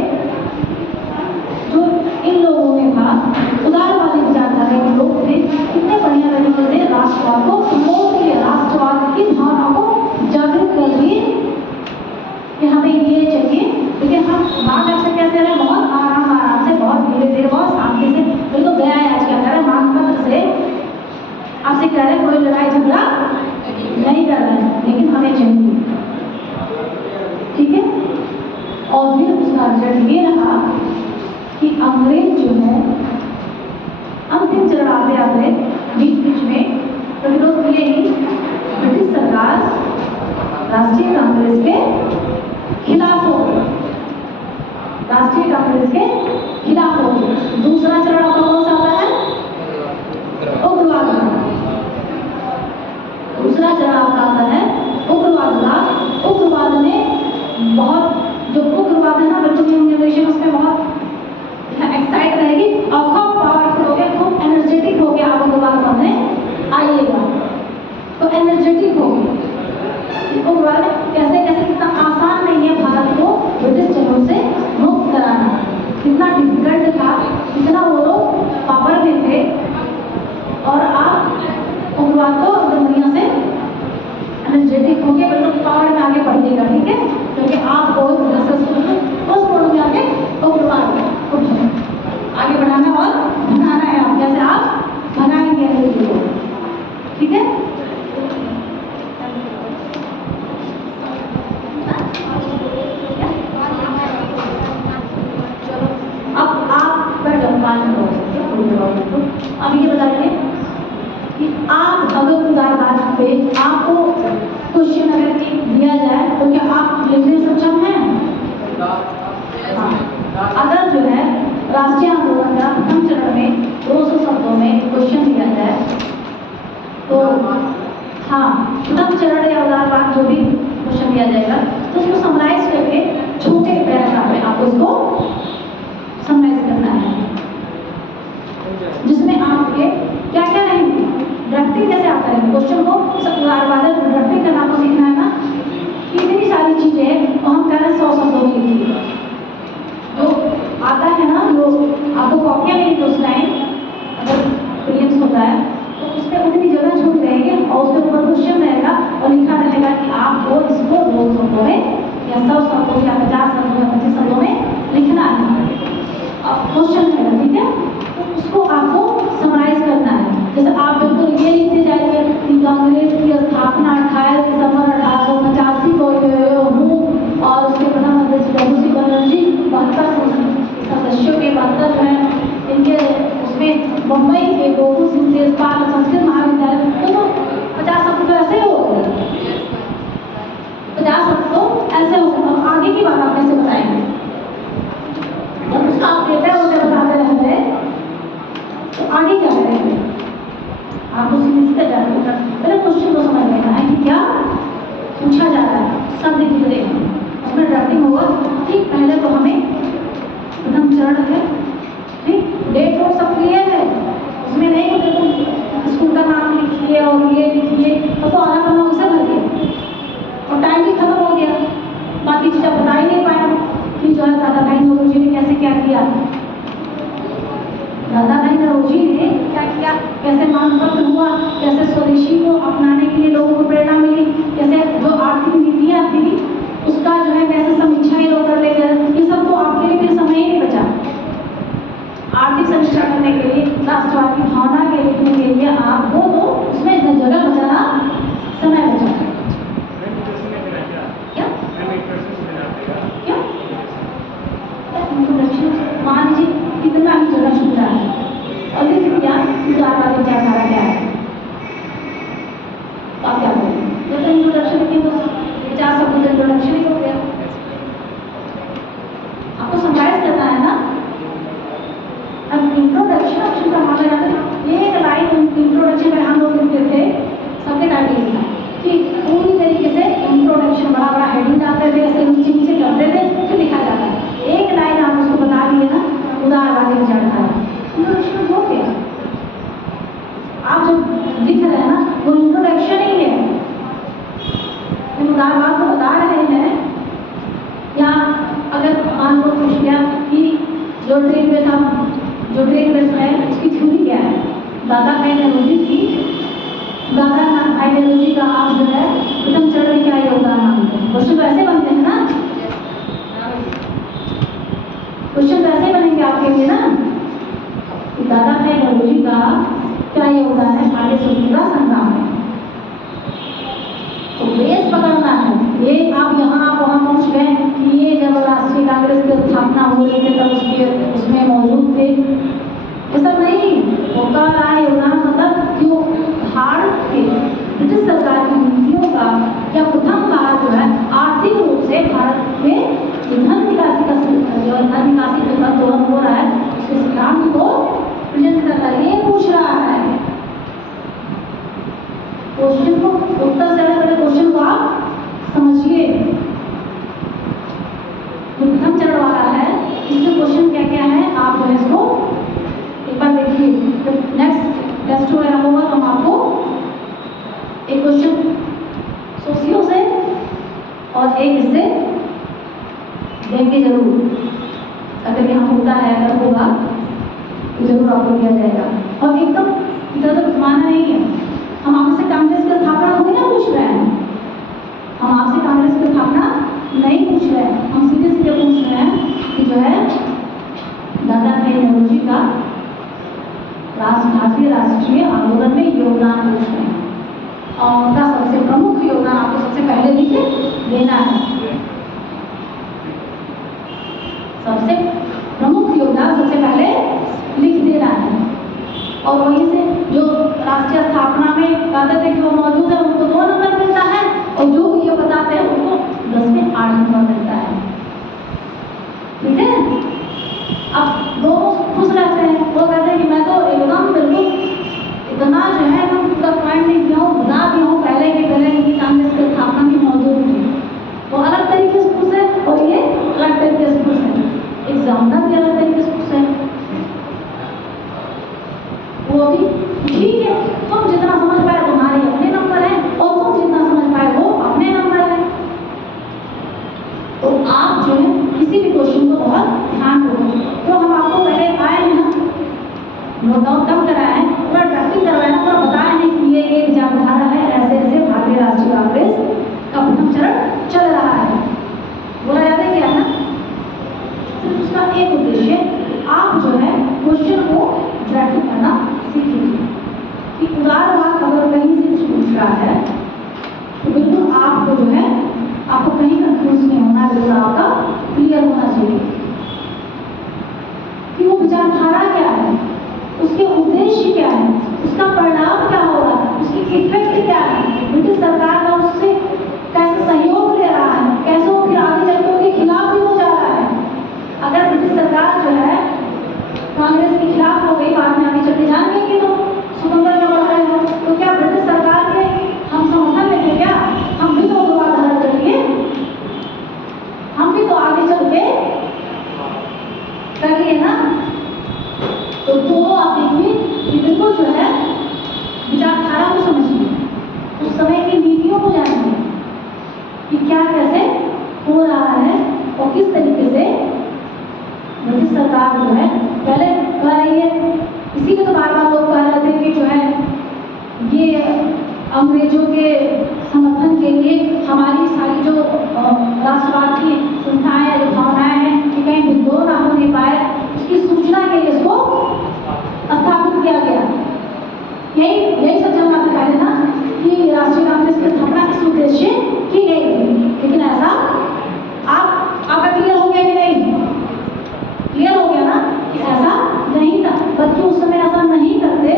जो इन लोगों के पास उदारवादी विचारधारा के लोग थे, कितने बढ़िया तरीके से राष्ट्रवाद को प्रमोट किया, राष्ट्रवाद की भावना को जागृत कर दिए कि हमें ये चाहिए। लेकिन हम बात आपसे कैसे रहे, बहुत आराम से, बहुत धीरे धीरे, बहुत शांति से, बिल्कुल गया है आज क्या कह रहे मांग पत्र से आपसे कह रहे कोई लड़ाई झगड़ा नहीं कर रहे हैं, लेकिन हमें चाहिए, ठीक है। और फिर उसका रिजल्ट ये रहा कि अंग्रेज जो है अंतिम चरण आते आते बीच बीच में प्रतिरोध किए ही ब्रिटिश सरकार राष्ट्रीय कांग्रेस के खिलाफ हो गई, राष्ट्रीय कांग्रेस के खिलाफ हो गई। दूसरा चरण आपका कौन सा आता है, उग्रवाद का। दूसरा चरण आपका आता है उग्रवाद का। उग्रवाद ने बहुत, जो उग्रवाद है ना बच्चों की जनरेशन उसमें बहुत एक्साइट रहेगी और खूब पावरफुल हो गया, खूब एनर्जेटिक हो गया। आप उग्रवाद पढ़ने आइएगा तो एनर्जेटिक होगी। उग्रवाद कैसे कैसे, कितना आसान नहीं है भारत को ब्रिटिश चलों से मुक्त कराना, कितना डिफिकल्ट था, कितना वो लोग पावर में थे। और आप उग्रवाद को एकदम बढ़िया से एनर्जेटिक हो गया, बिल्कुल पावर में आगे बढ़िएगा, ठीक है, क्योंकि आपको उस मोड़ में आगे उग्रवाद आगे बढ़ाना और भगाना है। आप कैसे आप भगाएंगे अंग्रेजी को, ठीक है। अब आप बैठ जाओ, अब ये बताइए कि आप अगर उदारवाद पे आपको क्वेश्चन अगर दिया जाए तो क्या आप लिखने में सक्षम हैं? हाँ, अगर जो है राष्ट्रीय आंदोलन का प्रथम चरण में 200 शब्दों में क्वेश्चन दिया जाए तो हाँ, प्रथम चरण या उदारवाद जो भी क्वेश्चन दिया जाएगा तो उसको समराइज करके छोटे पैराग्राफ में आपको उसको समराइज करना है, जिसमें आपके क्या क्या रहेंगे, ड्राफ्टिंग कैसे आता है क्वेश्चन को, उदारवाद ड्राफ्टिंग करना आपको सीखना है ना। इतनी सारी चीजें हैं तो हम कह रहे हैं 100 शब्दों में लिखिए। जो आता है ना, जो आपको कॉपियाँ मिलेंगी उस टाइम अगर प्रीलिम्स होता है तो उस पर उतनी जगह छूट रहेगी और उसके ऊपर क्वेश्चन रहेगा और लिखा रहेगा कि आपको इसको 2 शब्दों में या 100 शब्दों या 50 शब्दों या 25 शब्दों में लिखना है। क्वेश्चन रहेगा, ठीक है, तो उसको आपको समराइज करना है। जैसे आप बिल्कुल ये लिखते जाइए कि कांग्रेस की स्थापना 28 दिसंबर 1885 को हूँ और उसके प्रधानमंत्री डब्ल्यू.सी. बनर्जी 72 सदस्यों के 72 हैं, इनके उसमें मुंबई के गोकुल सिंह तेजपाल संस्कृत महाविद्यालय, तो 50 शब्द तो ऐसे हो गए, 50 शब्द ऐसे हो सकता, आगे की बात आप कैसे बताएंगे? जब उसका आप देते होते बताते रहते तो आगे क्या करेंगे? आपको सीधे जाकर पहले क्वेश्चन को समझ लेना है कि क्या पूछा जा रहा है, सब दिख देगा, उसमें ड्राफ्टिंग होगा कि पहले तो हमें प्रथम चरण है, ठीक, डेट और सब क्लियर है, उसमें नहीं होते तो स्कूल का नाम लिखिए और ये लिखिए, तो आधा पन्ना उसे भर दिया और टाइम भी खत्म हो गया, बाकी चीज़ें बता ही नहीं पाए कि जो है दादा भाई नौरोजी ने कैसे क्या किया, दादा भाई नौरोजी ने क्या किया, कैसे मानपत्र हुआ, कैसे स्वदेशी को अपनाने के लिए लोगों को प्रेरणा मिली, कैसे जो आर्थिक नीतियाँ थी उसका जो है कैसे समीक्षाएं लोग कर ले गए, ये सब तो आपके लिए फिर समय ही नहीं बचा। आर्थिक समीक्षा करने के लिए, राष्ट्रवाद की भावना के लिखने के लिए आपको तो उसमें जगह बचाना, समय बचाना। क्या क्या मान लीजिए कितना ही जगह छूट रहा है और लिख दिया उदारवादी विचारधारा क्या है, तो आप क्या करेंगे? जब तक इंट्रोडक्शन लिखिए तो 50 शब्दों का इंट्रोडक्शन ही हो गया, आपको समराइज करना है ना। अब इंट्रोडक्शन ऑप्शन का मामला जाता है, एक लाइन इंट्रोडक्शन में हम लोग लिखते थे, सबके टाइटल लिखना कि पूरी तरीके से इंट्रोडक्शन बड़ा बड़ा हेडिंग डालते थे, ऐसे नीचे नीचे करते थे, फिर लिखा जाता है। एक लाइन आप उसको बता दिए ना, उदारवादी विचारधारा, इंट्रोडक्शन हो गया। आप जो लिख रहे हैं ना वो इंट्रोडक्शन ही है, उदारवाद को बता रहे हैं। या अगर मान लो पूछ लिया कि जो ट्रेन में था, जो ट्रेन में है उसकी थ्योरी क्या है, दादा भाई नौरोजी की, दादा भाई नौरोजी का आप जो है प्रथम चरण में क्या योगदान मानते हैं? क्वेश्चन तो ऐसे बनते हैं ना, क्वेश्चन तो ऐसे बनेंगे आपके लिए ना कि दादा भाई नौरोजी का क्या योगदान है भारतीय स्वतंत्रता संग्राम में। तो बेस पकड़ना है, ये आप यहाँ आप वहाँ पहुँच गए कि ये जब राष्ट्रीय कांग्रेस की स्थापना हो रही थी तब उसमें मौजूद थे, ये सब नहीं। वो कह रहा है योगदान मतलब कि वो भारत के ब्रिटिश सरकार की नीतियों का या प्रथम बार जो है आर्थिक रूप से भारत में धन निकासी का जो धन निकासी जो आंदोलन हो रहा है उसके सिद्धांत को प्रेजेंट करता है, ये पूछ रहा है। क्वेश्चन को उत्तर से पहले क्वेश्चन को आप समझिए। प्रथम चरण वाला है, इसमें क्वेश्चन क्या क्या है आप जो है इसको एक बार देखिए। जब नेक्स्ट टेस्ट वगैरह होगा तो हम आपको एक क्वेश्चन सोशियो से और एक इससे देंगे जरूर, अगर यहाँ होता है, अगर होगा तो जरूर आपको दिया जाएगा। और एकदम इधर उधर घुमाना नहीं है, हम आपसे कांग्रेस की स्थापना थोड़ी ना पूछ रहे हैं, हम आपसे कांग्रेस की स्थापना नहीं पूछ रहे हैं, हम सीधे सीधे पूछ रहे हैं कि जो है दादा भाई नौरोजी का भारतीय राष्ट्रीय आंदोलन में योगदान पूछ रहे हैं और उनका सबसे प्रमुख योगदान आपको सबसे पहले लिख देना है। सबसे प्रमुख योगदान सबसे पहले लिख देना है और वहीं से जो राष्ट्रीय स्थापना में कहते थे कि वो मौजूद है उनको 2 नंबर मिलता है और जो ये बताते हैं उनको 10 में 8 नंबर मिलता है। ठीक है, अब लोग खुश रहते हैं, वो कहते हैं कि मैं तो एकदम बिल्कुल इतना जो है एकदम पूरा पॉइंट नहीं दिया हूँ, बता दिया हूँ पहले के पहले कि कांग्रेस की स्थापना की मौजूद थी। वो अलग तरीके से खुश है और ये अलग तरीके से खुश है, एग्जामिनर भी अलग तरीके से खुश है। वो भी ठीक है, तुम जितना समझ पाए तुम्हारे अपने नंबर है और तुम जितना समझ पाए वो अपने नंबर है। तो आप जो है किसी भी क्वेश्चन को बहुत ध्यान रखो। तो हम आपको पहले आए हैं ना, नोट डाउन कम कराया है, पूरा ड्राफ्टिंग करवाया है, पूरा बताया है कि ये विचारधारा है, ऐसे ऐसे भारतीय राष्ट्रीय कांग्रेस का प्रथम चरण चल रहा है। बोला जाता है क्या है ना, सिर्फ उसका एक उद्देश्य आप जो है क्वेश्चन को ड्राफ्टिंग करना सीखिए कि उदारवाद अगर कहीं से कुछ पूछ रहा है तो बिल्कुल आपको जो है आपको कहीं कंफ्यूज नहीं होना, बिल्कुल आपका क्लियर होना चाहिए कि वो विचारधारा क्या है, उसके उद्देश्य क्या है, उसका परिणाम क्या होगा, उसकी इफेक्ट क्या है, ब्रिटिश सरकार का उससे कैसे सहयोग ले रहा है, कैसे वो फिर हो रहा है और किस तरीके से ब्रिटिश सरकार जो है पहले कह रही है, इसीलिए तो बार बार लोग कह रहे थे कि जो है ये अंग्रेजों के समर्थन के लिए हमारी सारी जो राष्ट्रवाद की संस्थाएं या जो भावनाएं हैं कि कहीं विद्रोह ना होने पाए, उसकी सूचना के लिए इसको स्थापित किया गया। यही सब जानना था पहले ना कि राष्ट्रीय कांग्रेस की स्थापना किस उद्देश्य की गई थी, लेकिन ऐसा आपका क्लियर हो गया कि नहीं? क्लियर हो गया ना कि ऐसा नहीं था। बल्कि उस समय ऐसा नहीं करते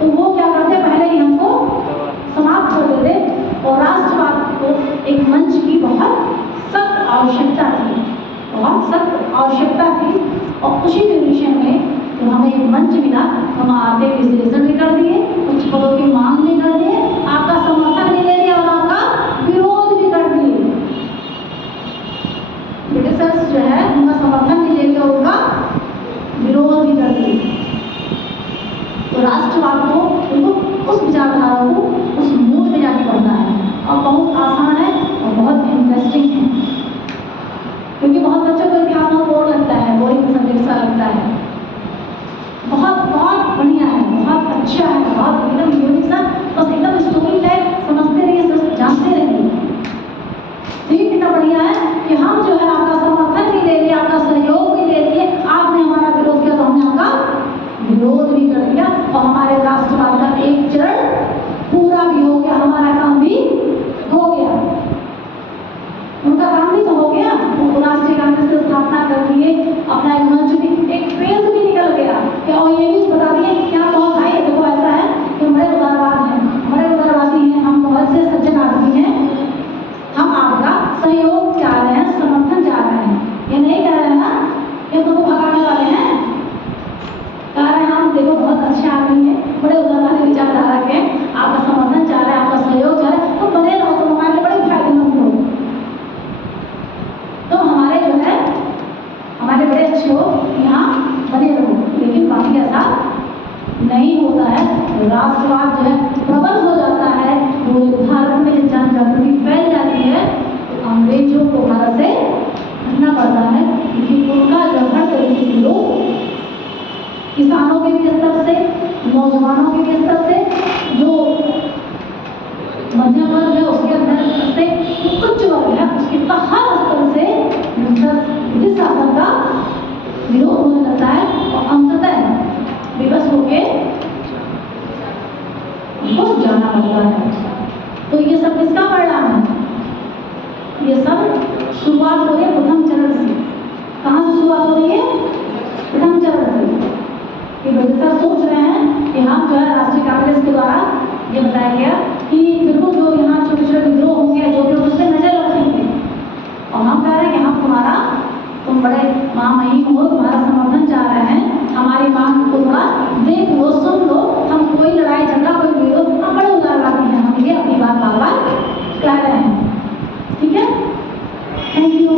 तो वो क्या करते, पहले ही हमको समाप्त कर देते और राष्ट्रवाद को एक मंच की बहुत सख्त आवश्यकता थी, बहुत सख्त आवश्यकता थी। और उसी कंडीशन में तो हमें एक मंच मिला, हम आके विश्लेषण भी कर दिए, कुछ पदों की मांग भी कर दिए, आपका समर्थन भी ले लिया और आपका विरोध भी कर दिए। ब्रिटिशर्स जो है उनका समर्थन भी ले लिया और उनका विरोध भी कर दिए। तो राष्ट्रवाद को उनको उस विचारधारा को उस मूड में जाके पढ़ना है और बहुत आसान है और बहुत इंटरेस्टिंग है, क्योंकि बहुत बच्चों को इतिहास बहुत बोर लगता है, बोरिंग सब्जेक्ट सा लगता है। बहुत बहुत बढ़िया है, बहुत अच्छा है, बहुत एकदम यूनिक सा, बस एकदम स्टोरी टाइप समझते रहिए, सब जानते रहिए। तो ये कितना बढ़िया है कि हम जो है आपका समर्थन भी ले लिए, आपका सहयोग भी ले लिए, आपने हमारा विरोध किया तो हमने आपका विरोध भी कर दिया और हमारे राष्ट्रवाद का एक चरण पूरा भी हो गया, हमारा काम भी हो गया। उनका काम भी तो हो गया, वो राष्ट्रीय कांग्रेस की स्थापना कर दिए, अपना एक मंच भी, एक फेज भी निकल गया कि और ये भी बता दिए कि हम बहुत भाई देखो ऐसा है कि हमारे उदारवाद हैं, हमारे उदारवादी हैं, हम बहुत से सज्जन आदमी हैं, हम आपका सहयोग चाह रहे हैं, समर्थन चाह रहे हैं। ये नहीं कह रहे हैं ना कि तुमको भगाने वाले हैं, कह रहे हैं हम देखो बहुत अच्छे आदमी हैं, बड़े उदारवादी विचारधारा के, आपका समर्थन चाह रहे हैं, आपका सहयोग चाह रहे हैं, तो बने रहो, तो हमारे लिए बड़े फायदेमंद हो, तो हमारे जो है हमारे बड़े अच्छे हो, यहाँ बने रहो। लेकिन बाकी ऐसा नहीं होता है, राष्ट्रवाद जो है प्रबल हो जाता है, वो भारत में जब जन जागृति फैल जाती है तो अंग्रेजों को भारत से हटना पड़ता है, क्योंकि उनका जो हर तरीके से लोग किसानों के भी स्तर से, नौजवानों के भी स्तर से, जो मध्यम वर्ग है उसके अंदर से, उच्च वर्ग है उसके हर स्तर से ब्रिटिश शासन का विरोध होने लगता है और अंततः विवश होके घुस जाना पड़ता है। तो ये सब किसका परिणाम है? ये सब शुरुआत हो रही है प्रथम चरण से। कहाँ से शुरुआत हो रही है? प्रथम चरण से। कि ब्रिटिशर सोच रहे हैं कि हम जो है राष्ट्रीय कांग्रेस के द्वारा ये बताया गया कि बिल्कुल जो यहाँ छोटे छोटे विद्रोह होंगे, जो भी उस पर नजर रखेंगे, और हम कह रहे हैं कि हम तुम बड़े महामहिम हो, तुम्हारा समर्थन चाह रहे हैं, हमारी मांग को थोड़ा देख लो, सुन लो, हम कोई लड़ाई झगड़ा कोई विरोध, हम बड़े उदारवादी हैं, हम ये अपनी बात बार बार कह रहे हैं। ठीक है, थैंक यू।